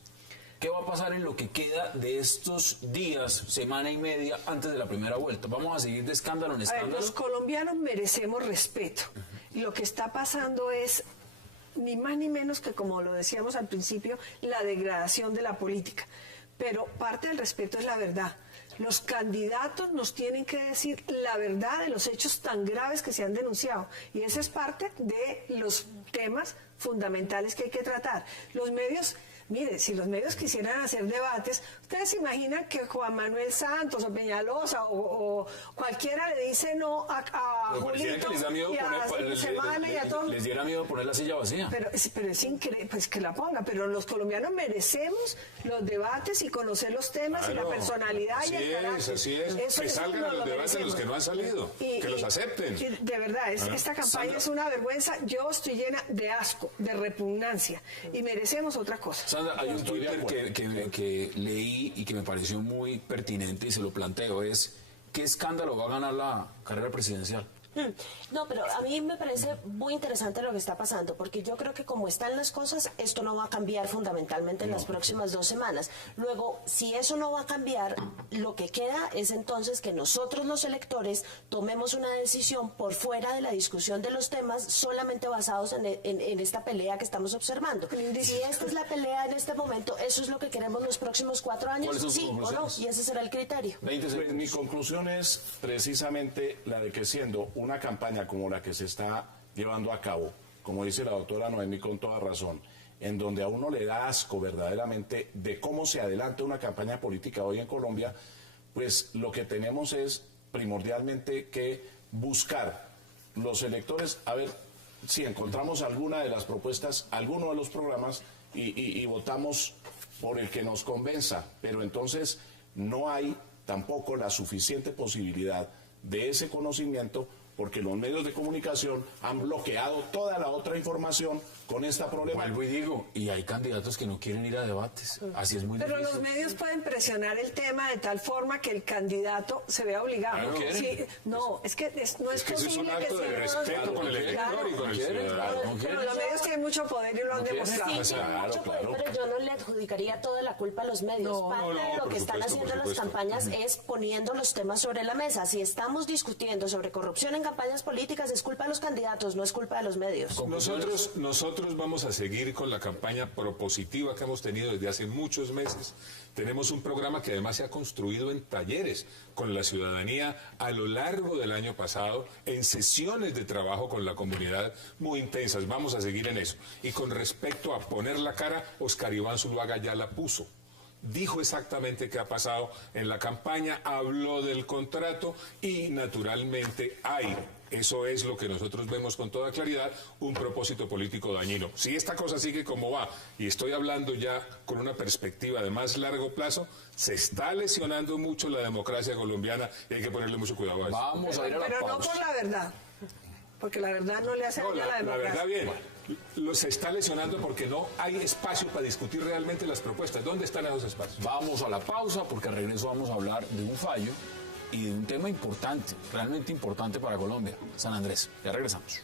¿Qué va a pasar en lo que queda de estos días, semana y media, antes de la primera vuelta? ¿Vamos a seguir de escándalo en escándalo? Los colombianos merecemos respeto. Y lo que está pasando es, ni más ni menos que, como lo decíamos al principio, la degradación de la política. Pero parte del respeto es la verdad. Los candidatos nos tienen que decir la verdad de los hechos tan graves que se han denunciado. Y esa es parte de los temas fundamentales que hay que tratar. Los medios... Mire, si los medios quisieran hacer debates, ¿ustedes se imaginan que Juan Manuel Santos o Peñalosa o cualquiera le dice no a Julito y a Semana y a todos? Les diera miedo poner la silla vacía. Pero es increíble, pues que la ponga, pero los colombianos merecemos los debates y conocer los temas y la personalidad y el carácter. Así es. Que salgan a los debates los que no han salido, que los acepten. De verdad, esta campaña es una vergüenza. Yo estoy llena de asco, de repugnancia y merecemos otra cosa. Sandra, hay un Twitter que leí y que me pareció muy pertinente y se lo planteo, es ¿qué escándalo va a ganar la carrera presidencial? No, pero a mí me parece muy interesante lo que está pasando, porque yo creo que como están las cosas, esto no va a cambiar fundamentalmente en las próximas 2 semanas. Luego, si eso no va a cambiar, lo que queda es entonces que nosotros los electores tomemos una decisión por fuera de la discusión de los temas solamente basados en esta pelea que estamos observando. Si esta es la pelea en este momento, ¿eso es lo que queremos los próximos 4 años? Sí o no, y ese será el criterio. Pues mi conclusión es precisamente la de que siendo una campaña como la que se está llevando a cabo, como dice la doctora Noemí con toda razón, en donde a uno le da asco verdaderamente de cómo se adelanta una campaña política hoy en Colombia, pues lo que tenemos es primordialmente que buscar los electores, a ver si encontramos alguna de las propuestas, alguno de los programas y votamos por el que nos convenza, pero entonces no hay tampoco la suficiente posibilidad de ese conocimiento porque los medios de comunicación han bloqueado toda la otra información con esta problemática. Vuelvo y digo, y hay candidatos que no quieren ir a debates, así es muy Pero difícil. los medios pueden presionar el tema de tal forma que el candidato se vea obligado. Claro. Sí, no, es que no es que eso es un posible que acto de respeto con el elector y con el ciudadano. Pero los medios tienen mucho poder y lo han demostrado. Sí, tienen mucho poder, pero yo no le adjudicaría toda la culpa a los medios. Parte de lo por que están supuesto, haciendo por las supuesto. campañas es poniendo los temas sobre la mesa. Si estamos discutiendo sobre corrupción en campañas políticas, es culpa de los candidatos, no es culpa de los medios. Nosotros vamos a seguir con la campaña propositiva que hemos tenido desde hace muchos meses. Tenemos un programa que además se ha construido en talleres con la ciudadanía a lo largo del año pasado, en sesiones de trabajo con la comunidad muy intensas. Vamos a seguir en eso. Y con respecto a poner la cara, Oscar Iván Zuluaga ya la puso. Dijo exactamente qué ha pasado en la campaña, habló del contrato y naturalmente hay, eso es lo que nosotros vemos con toda claridad, un propósito político dañino. Si esta cosa sigue como va, y estoy hablando ya con una perspectiva de más largo plazo, se está lesionando mucho la democracia colombiana y hay que ponerle mucho cuidado a eso. Vamos a ir a la Pero no pausa. por la verdad, porque la verdad no le hace No, daño a la la democracia. verdad bien. Se está lesionando porque no hay espacio para discutir realmente las propuestas. ¿Dónde están esos espacios? Vamos a la pausa porque al regreso vamos a hablar de un fallo y de un tema importante, realmente importante para Colombia, San Andrés. Ya regresamos.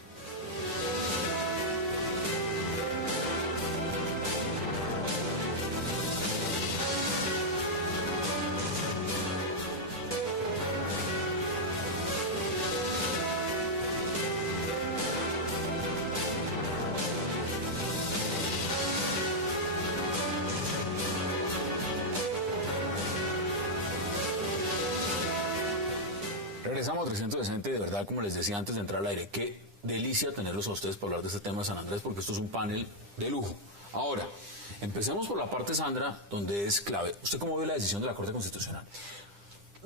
Regresamos a 360 y de verdad, como les decía antes de entrar al aire, qué delicia tenerlos a ustedes para hablar de este tema de San Andrés, porque esto es un panel de lujo. Ahora, empecemos por la parte, Sandra, donde es clave. ¿Usted cómo ve la decisión de la Corte Constitucional?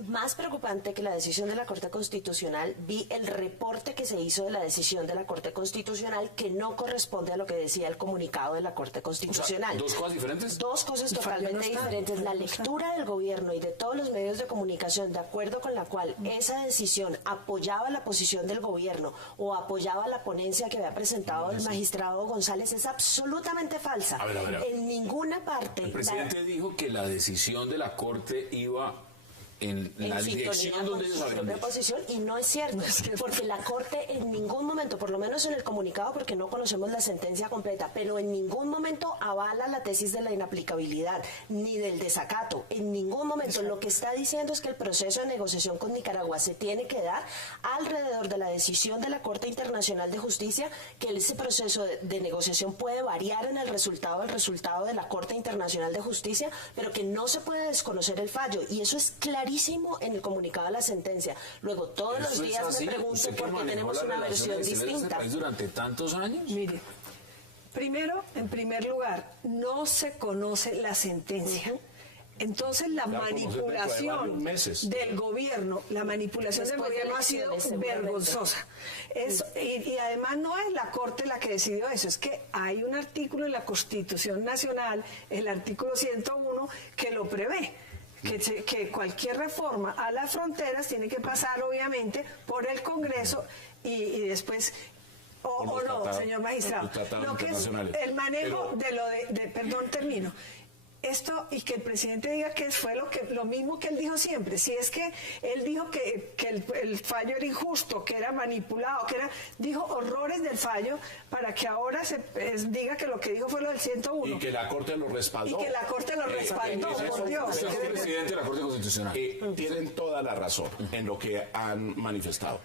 Más preocupante que la decisión de la Corte Constitucional, vi el reporte que se hizo de la decisión de la Corte Constitucional que no corresponde a lo que decía el comunicado de la Corte Constitucional. ¿Dos cosas diferentes? Dos cosas El fallo totalmente no está. diferentes. La lectura del gobierno y de todos los medios de comunicación, de acuerdo con la cual esa decisión apoyaba la posición del gobierno o apoyaba la ponencia que había presentado el magistrado González, es absolutamente falsa. A ver. En ninguna parte. El presidente dijo que la decisión de la Corte iba en la dirección donde ellos habían dicho. Posición, y no es cierto, porque la Corte en ningún momento, por lo menos en el comunicado, porque no conocemos la sentencia completa, pero en ningún momento avala la tesis de la inaplicabilidad ni del desacato. En ningún momento. Lo que está diciendo es que el proceso de negociación con Nicaragua se tiene que dar alrededor de la decisión de la Corte Internacional de Justicia, que ese proceso de negociación puede variar en el resultado de la Corte Internacional de Justicia, pero que no se puede desconocer el fallo, y eso es clarísimo en el comunicado de la sentencia. Luego, todos los días me pregunto por qué tenemos una versión distinta. Durante tantos años. Mire, primero, en primer lugar, no se conoce la sentencia. Entonces la manipulación del gobierno, la manipulación del gobierno ha sido vergonzosa. Y además no es la Corte la que decidió eso, es que hay un artículo en la Constitución Nacional, el artículo 101, que lo prevé. Que cualquier reforma a las fronteras tiene que pasar obviamente por el Congreso y después señor magistrado, lo que es el manejo perdón, termino. esto, y que el presidente diga que fue lo mismo que él dijo siempre. Si es que él dijo que el fallo era injusto, que era manipulado, dijo horrores del fallo, para que ahora diga que lo que dijo fue lo del 101. Y que la Corte lo respaldó. Y que la Corte lo respaldó, por Dios. Es el presidente de la Corte Constitucional. Tienen toda la razón en lo que han manifestado.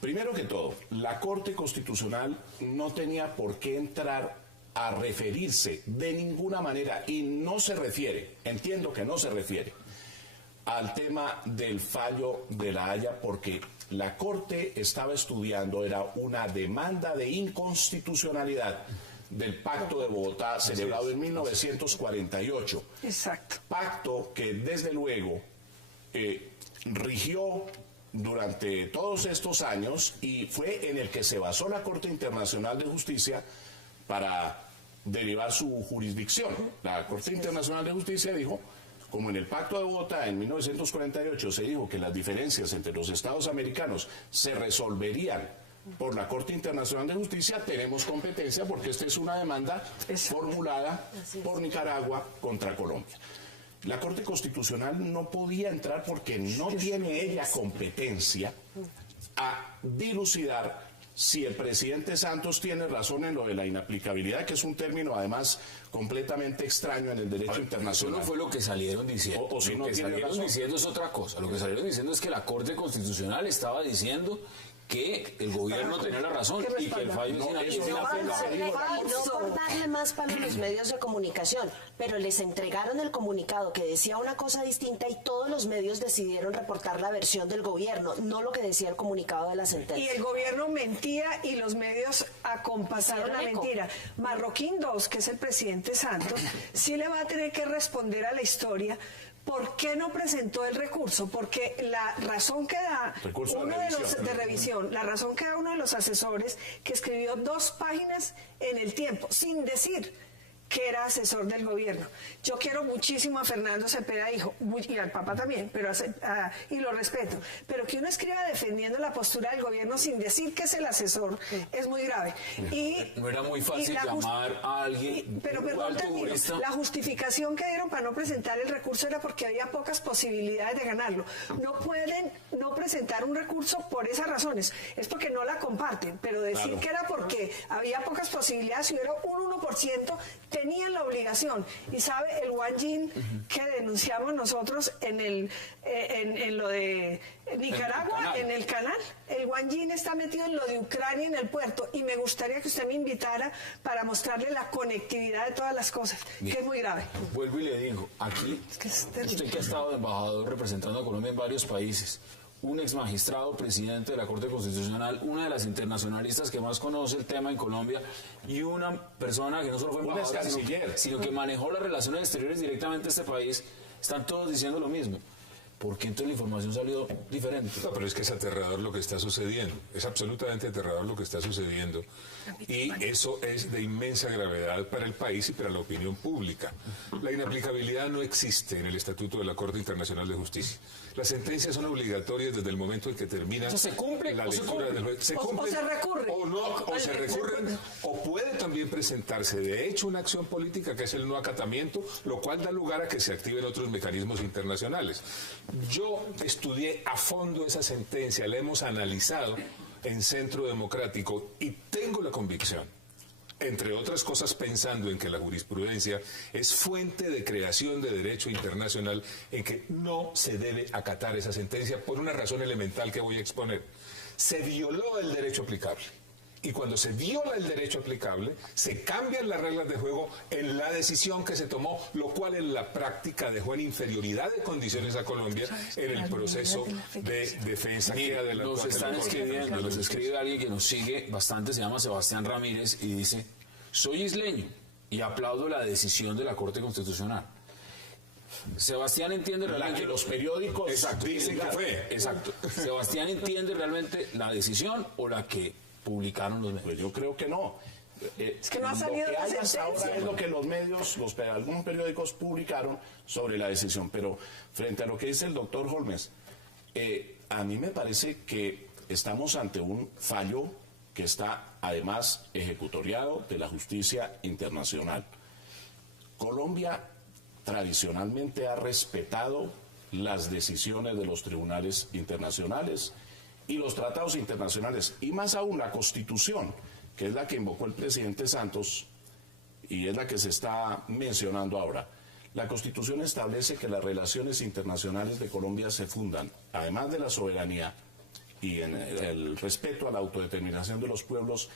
Primero que todo, la Corte Constitucional no tenía por qué entrar a referirse de ninguna manera, y no se refiere, entiendo que no se refiere, al tema del fallo de La Haya, porque la Corte estaba estudiando, era una demanda de inconstitucionalidad del Pacto de Bogotá, celebrado en 1948. Exacto. Pacto que desde luego rigió durante todos estos años y fue en el que se basó la Corte Internacional de Justicia para derivar su jurisdicción. La Corte Internacional de Justicia dijo, como en el Pacto de Bogotá en 1948 se dijo que las diferencias entre los estados americanos se resolverían por la Corte Internacional de Justicia, tenemos competencia porque esta es una demanda formulada por Nicaragua contra Colombia. La Corte Constitucional no podía entrar porque no tiene ella competencia a dilucidar si el presidente Santos tiene razón en lo de la inaplicabilidad, que es un término además completamente extraño en el derecho internacional. Eso no fue lo que salieron diciendo. O si lo no que tiene salieron razón. diciendo es otra cosa. Lo que salieron diciendo es que la Corte Constitucional estaba diciendo que el gobierno tenía la razón y que el fallo es inaplicable. No por darle más palo a los medios de comunicación, pero les entregaron el comunicado que decía una cosa distinta y todos los medios decidieron reportar la versión del gobierno, no lo que decía el comunicado de la sentencia. Y el gobierno mentía y los medios acompasaron la mentira. Marroquín II, que es el presidente Santos, sí le va a tener que responder a la historia. ¿Por qué no presentó el recurso? Porque la razón que da la razón que da uno de los asesores, que escribió 2 páginas en El Tiempo, sin decir que era asesor del gobierno. Yo quiero muchísimo a Fernando Cepeda, hijo, y al papá también, y lo respeto. Pero que uno escriba defendiendo la postura del gobierno sin decir que es el asesor es muy grave. Y no era muy fácil llamar a alguien. Pero perdón, la justificación que dieron para no presentar el recurso era porque había pocas posibilidades de ganarlo. No pueden no presentar un recurso por esas razones. Es porque no la comparten, pero decir que era porque había pocas posibilidades, si hubiera un 1%, tenían la obligación. Y sabe, el Guanyin que denunciamos nosotros en lo de Nicaragua, en el canal, el Guanyin está metido en lo de Ucrania, en el puerto, y me gustaría que usted me invitara para mostrarle la conectividad de todas las cosas, que es muy grave. Vuelvo y le digo, aquí, usted que ha estado de embajador representando a Colombia en varios países, un ex magistrado presidente de la Corte Constitucional, una de las internacionalistas que más conoce el tema en Colombia, y una persona que no solo fue embajadora, sino que manejó las relaciones exteriores directamente a este país, están todos diciendo lo mismo. ¿Por qué entonces la información salió diferente? No, pero es que es aterrador lo que está sucediendo. Es absolutamente aterrador lo que está sucediendo. Y eso es de inmensa gravedad para el país y para la opinión pública. La inaplicabilidad no existe en el Estatuto de la Corte Internacional de Justicia. Las sentencias son obligatorias desde el momento en que termina ¿se cumple la lectura del juez. O se recurre. O se recurren, o puede también presentarse de hecho una acción política que es el no acatamiento, lo cual da lugar a que se activen otros mecanismos internacionales. Yo estudié a fondo esa sentencia, la hemos analizado en Centro Democrático y tengo la convicción, entre otras cosas pensando en que la jurisprudencia es fuente de creación de derecho internacional, en que no se debe acatar esa sentencia por una razón elemental que voy a exponer. Se violó el derecho aplicable. Y cuando se viola el derecho aplicable, se cambian las reglas de juego en la decisión que se tomó, lo cual en la práctica dejó en inferioridad de condiciones a Colombia en el proceso de defensa. Nos están escribiendo, nos escribe alguien que nos sigue bastante, se llama Sebastián Ramírez, y dice: soy isleño y aplaudo la decisión de la Corte Constitucional. Sebastián entiende realmente que los periódicos dicen que fue. Exacto. Sebastián entiende realmente la decisión o la que publicaron los medios. Pues yo creo que no. Es que no ha salido la sentencia. Ahora es lo que los medios, algunos periódicos publicaron sobre la decisión. Pero frente a lo que dice el doctor Holmes, a mí me parece que estamos ante un fallo que está además ejecutoriado de la justicia internacional. Colombia tradicionalmente ha respetado las decisiones de los tribunales internacionales y los tratados internacionales, y más aún la Constitución, que es la que invocó el presidente Santos y es la que se está mencionando ahora. La Constitución establece que las relaciones internacionales de Colombia se fundan, además de la soberanía y en el respeto a la autodeterminación de los pueblos,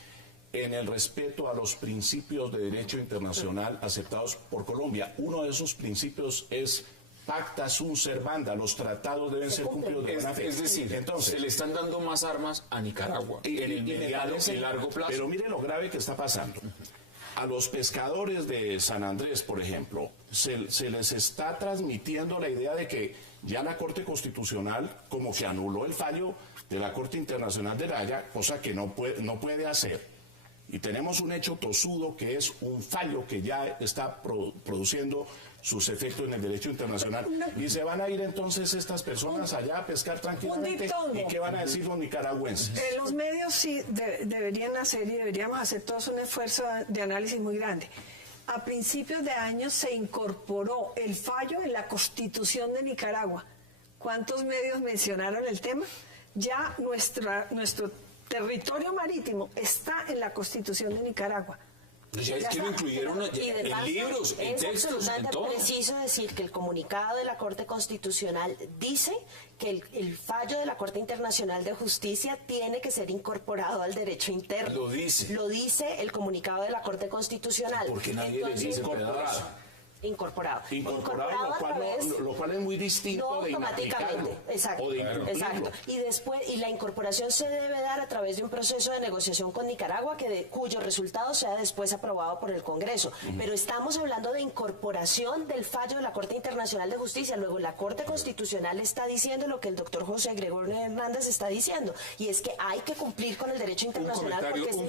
en el respeto a los principios de derecho internacional aceptados por Colombia. Uno de esos principios es pacta sunt servanda, los tratados deben ser cumplidos de buena fe. Es decir, entonces, se le están dando más armas a Nicaragua en el mediano y largo plazo. Pero mire lo grave que está pasando. A los pescadores de San Andrés, por ejemplo, se les está transmitiendo la idea de que ya la Corte Constitucional como que anuló el fallo de la Corte Internacional de La Haya, cosa que no puede hacer. Y tenemos un hecho tosudo que es un fallo que ya está produciendo sus efectos en el derecho internacional. Y se van a ir entonces estas personas allá a pescar tranquilamente. ¿Y qué van a decir los nicaragüenses? Los medios sí deberían hacer y deberíamos hacer todos un esfuerzo de análisis muy grande. A principios de año se incorporó el fallo en la Constitución de Nicaragua. ¿Cuántos medios mencionaron el tema? Ya nuestro territorio marítimo está en la Constitución de Nicaragua. Ya es que lo incluyeron en libros, en textos, en todo. Es absolutamente preciso decir que el comunicado de la Corte Constitucional dice que el fallo de la Corte Internacional de Justicia tiene que ser incorporado al derecho interno. Lo dice. Lo dice el comunicado de la Corte Constitucional. Porque nadie le dice pedazo. Incorporado, lo cual es muy distinto no de automáticamente, exacto, o de exacto. Y la incorporación se debe dar a través de un proceso de negociación con Nicaragua cuyo resultado sea después aprobado por el Congreso. Pero estamos hablando de incorporación del fallo de la Corte Internacional de Justicia. Luego la Corte Constitucional está diciendo lo que el doctor José Gregorio Hernández está diciendo, y es que hay que cumplir con el derecho internacional. Un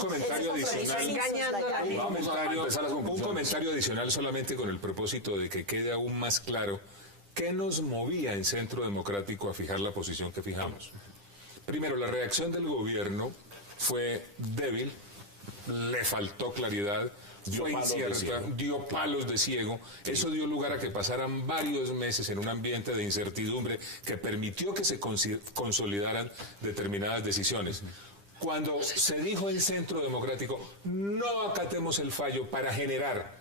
comentario adicional solamente con el propósito de que quede aún más claro qué nos movía en Centro Democrático a fijar la posición que fijamos. Primero, la reacción del gobierno fue débil, le faltó claridad, fue incierta, dio palos de ciego. Eso dio lugar a que pasaran varios meses en un ambiente de incertidumbre que permitió que se consolidaran determinadas decisiones. Cuando se dijo en Centro Democrático, no acatemos el fallo para generar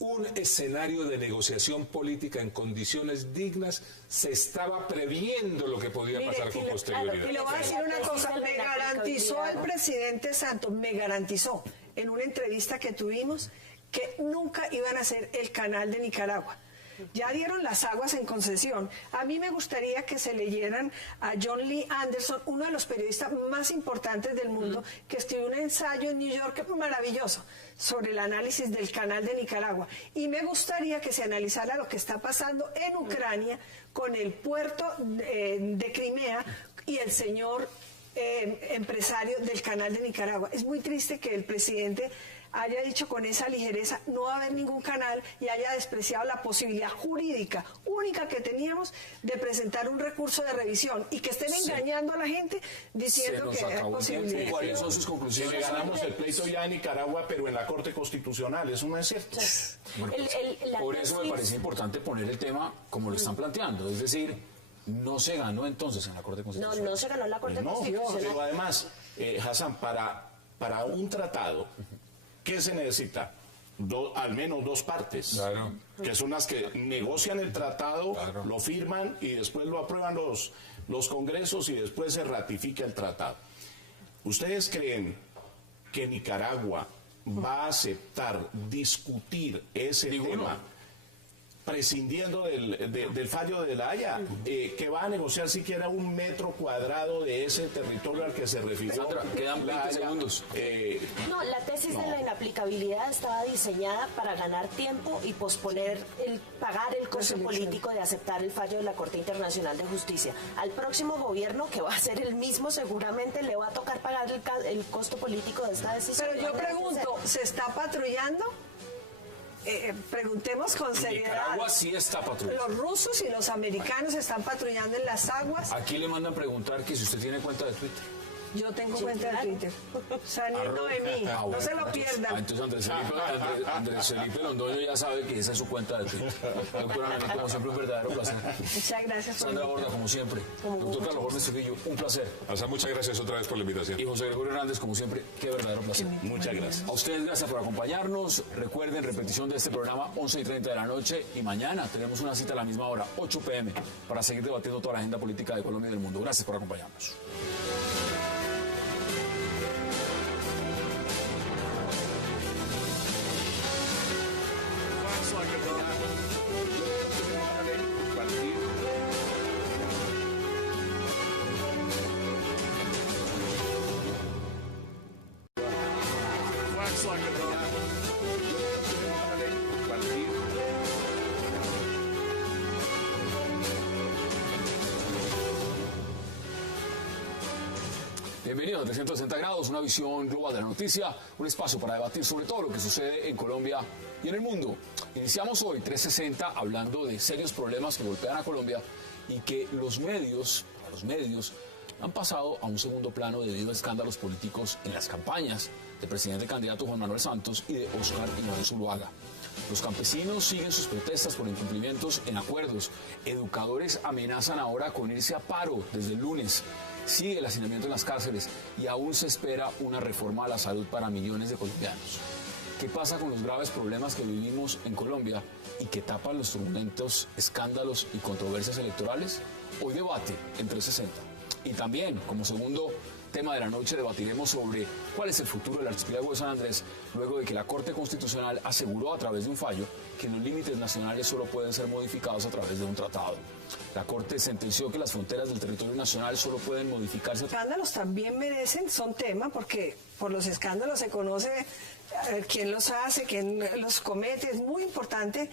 un escenario de negociación política en condiciones dignas, se estaba previendo lo que podía pasar con posterioridad. Y le voy a decir una cosa, me garantizó el presidente Santos, me garantizó en una entrevista que tuvimos que nunca iban a hacer el canal de Nicaragua. Ya dieron las aguas en concesión. A mí me gustaría que se leyeran a John Lee Anderson, uno de los periodistas más importantes del mundo, que escribió un ensayo en New York maravilloso sobre el análisis del canal de Nicaragua. Y me gustaría que se analizara lo que está pasando en Ucrania con el puerto de Crimea y el señor empresario del canal de Nicaragua. Es muy triste que el presidente haya dicho con esa ligereza no va a haber ningún canal y haya despreciado la posibilidad jurídica única que teníamos de presentar un recurso de revisión y que estén engañando a la gente diciendo que es posible. ¿Cuáles son sus conclusiones? Le ganamos el pleito ya en Nicaragua, pero en la Corte Constitucional, eso no es cierto. Bueno, por eso me parece importante poner el tema como lo están planteando, es decir, no se ganó entonces en la Corte Constitucional. No se ganó en la Corte Constitucional. Pero además, Hassan, para un tratado, ¿qué se necesita? Al menos dos partes, claro, que son las que negocian el tratado, claro, lo firman y después lo aprueban los congresos y después se ratifica el tratado. ¿Ustedes creen que Nicaragua va a aceptar discutir ese tema prescindiendo del fallo de La Haya, que va a negociar siquiera 1 metro cuadrado de ese territorio al que se refirió? Sandra, quedan 20 segundos. No, la tesis de la inaplicabilidad estaba diseñada para ganar tiempo y posponer pagar el costo político de aceptar el fallo de la Corte Internacional de Justicia. Al próximo gobierno, que va a ser el mismo, seguramente le va a tocar pagar el costo político de esta decisión. Pero yo pregunto, ¿se está patrullando? Preguntemos con seriedad. Nicaragua sí está patrullando. Los rusos y los americanos están patrullando en las aguas. Aquí le mandan preguntar que si usted tiene cuenta de Twitter. Yo tengo cuenta de Twitter. Saliendo de mí. No se lo pierdan. Entonces Andrés Felipe Londoño ya sabe que esa es su cuenta de Twitter. Doctora Nani, como siempre, un verdadero placer. Muchas gracias. Sandra Borda, como siempre. Doctor Carlos Jorge Trujillo, un placer. Hasta muchas gracias otra vez por la invitación. Y José Gregorio Hernández, como siempre, qué verdadero placer. Muchas gracias. A ustedes, gracias por acompañarnos. Recuerden, repetición de este programa, 11:30 de la noche. Y mañana tenemos una cita a la misma hora, 8 p.m., para seguir debatiendo toda la agenda política de Colombia y del mundo. Gracias por acompañarnos. Bienvenidos a 360 grados, una visión global de la noticia, un espacio para debatir sobre todo lo que sucede en Colombia y en el mundo. Iniciamos hoy 360 hablando de serios problemas que golpean a Colombia y que los medios han pasado a un segundo plano debido a escándalos políticos en las campañas del presidente candidato Juan Manuel Santos y de Óscar Iván Zuluaga. Los campesinos siguen sus protestas por incumplimientos en acuerdos. Educadores amenazan ahora con irse a paro desde el lunes. Sigue el hacinamiento en las cárceles y aún se espera una reforma a la salud para millones de colombianos. ¿Qué pasa con los graves problemas que vivimos en Colombia y que tapan los turbulentos escándalos y controversias electorales? Hoy debate en 360. Y también, como segundo tema de la noche, debatiremos sobre cuál es el futuro del archipiélago de San Andrés, luego de que la Corte Constitucional aseguró a través de un fallo que los límites nacionales solo pueden ser modificados a través de un tratado. La Corte sentenció que las fronteras del territorio nacional solo pueden modificarse. Los escándalos también son tema, porque por los escándalos se conoce quién los hace, quién los comete. Es muy importante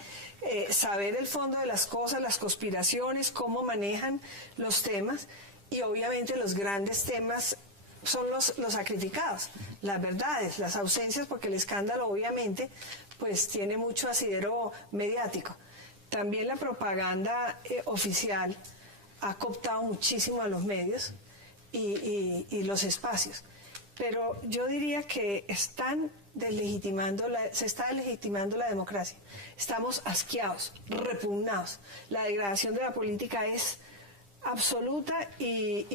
saber el fondo de las cosas, las conspiraciones, cómo manejan los temas. Y obviamente los grandes temas son los sacrificados, las verdades, las ausencias, porque el escándalo obviamente pues tiene mucho asidero mediático. También la propaganda oficial ha cooptado muchísimo a los medios y los espacios. Pero yo diría que se está deslegitimando la democracia. Estamos asqueados, repugnados. La degradación de la política es absoluta y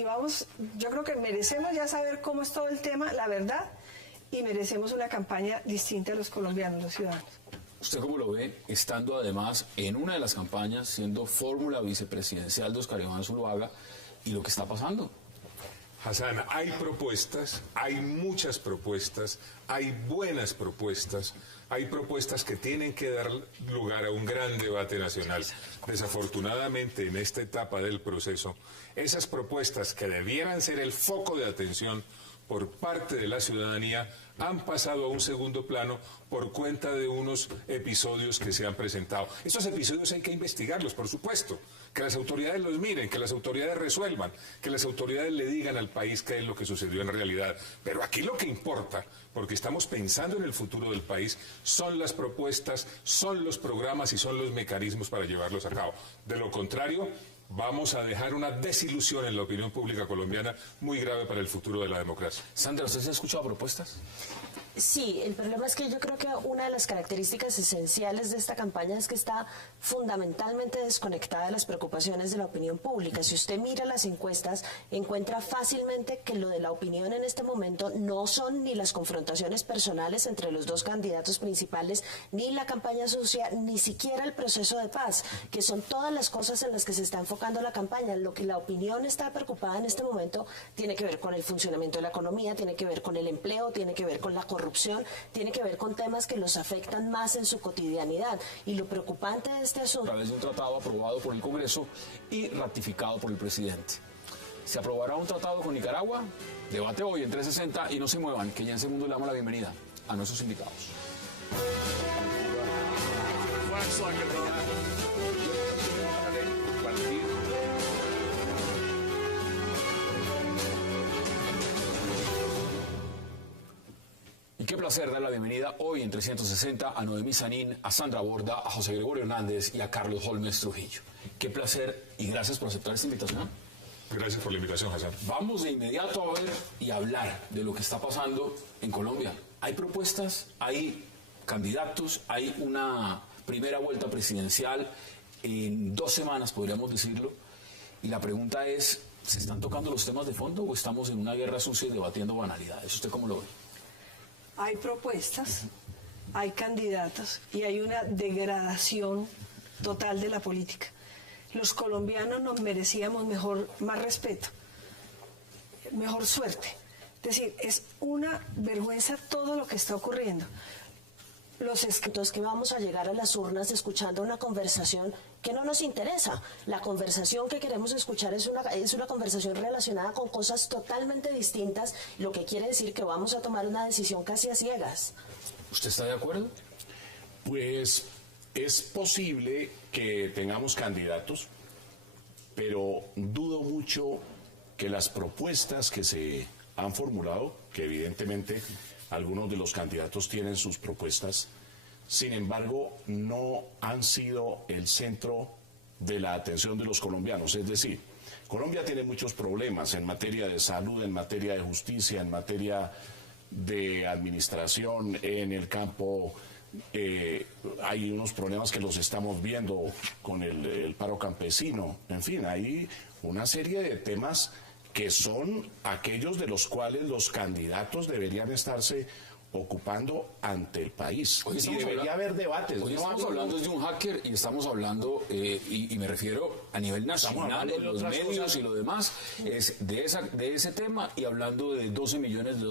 yo creo que merecemos ya saber cómo es todo el tema, la verdad, y merecemos una campaña distinta a los colombianos, los ciudadanos. ¿Usted cómo lo ve, estando además en una de las campañas, siendo fórmula vicepresidencial de Óscar Iván Zuluaga, y lo que está pasando? Hassan, hay propuestas, hay muchas propuestas, hay buenas propuestas, hay propuestas que tienen que dar lugar a un gran debate nacional. Desafortunadamente, en esta etapa del proceso, esas propuestas que debieran ser el foco de atención por parte de la ciudadanía han pasado a un segundo plano por cuenta de unos episodios que se han presentado. Estos episodios hay que investigarlos, por supuesto, que las autoridades los miren, que las autoridades resuelvan, que las autoridades le digan al país qué es lo que sucedió en realidad. Pero aquí lo que importa, porque estamos pensando en el futuro del país, son las propuestas, son los programas y son los mecanismos para llevarlos a cabo. De lo contrario, vamos a dejar una desilusión en la opinión pública colombiana muy grave para el futuro de la democracia. Sandra, ¿usted se ha escuchado propuestas? Sí, el problema es que yo creo que una de las características esenciales de esta campaña es que está fundamentalmente desconectada de las preocupaciones de la opinión pública. Si usted mira las encuestas, encuentra fácilmente que lo de la opinión en este momento no son ni las confrontaciones personales entre los dos candidatos principales, ni la campaña sucia, ni siquiera el proceso de paz, que son todas las cosas en las que se está enfocando la campaña. Lo que la opinión está preocupada en este momento tiene que ver con el funcionamiento de la economía, tiene que ver con el empleo, tiene que ver con la corrupción, tiene que ver con temas que los afectan más en su cotidianidad. Y lo preocupante de este asunto... A través de un tratado aprobado por el Congreso y ratificado por el presidente. ¿Se aprobará un tratado con Nicaragua? Debate hoy en 360 y no se muevan, que ya en segundo le damos la bienvenida a nuestros invitados. Y qué placer dar la bienvenida hoy en 360 a Noemí Sanín, a Sandra Borda, a José Gregorio Hernández y a Carlos Holmes Trujillo. Qué placer y gracias por aceptar esta invitación. Gracias por la invitación, Hassan. Vamos de inmediato a ver y hablar de lo que está pasando en Colombia. Hay propuestas, hay candidatos, hay una primera vuelta presidencial en 2 semanas, podríamos decirlo. Y la pregunta es, ¿se están tocando los temas de fondo o estamos en una guerra sucia y debatiendo banalidades? ¿Usted cómo lo ve? Hay propuestas, hay candidatos y hay una degradación total de la política. Los colombianos nos merecíamos más respeto, mejor suerte. Es decir, es una vergüenza todo lo que está ocurriendo. Entonces que vamos a llegar a las urnas escuchando una conversación que no nos interesa. La conversación que queremos escuchar es una conversación relacionada con cosas totalmente distintas, lo que quiere decir que vamos a tomar una decisión casi a ciegas. ¿Usted está de acuerdo? Pues es posible que tengamos candidatos, pero dudo mucho que las propuestas que se han formulado, que evidentemente algunos de los candidatos tienen sus propuestas, sin embargo, no han sido el centro de la atención de los colombianos. Es decir, Colombia tiene muchos problemas en materia de salud, en materia de justicia, en materia de administración, en el campo. Hay unos problemas que los estamos viendo con el paro campesino. En fin, hay una serie de temas que son aquellos de los cuales los candidatos deberían estarse ocupando ante el país. Hoy y debería haber debates. Hoy estamos hablando de un hacker y estamos hablando, y me refiero a nivel nacional, en los medios y lo demás, es de ese tema y hablando de $12 millones de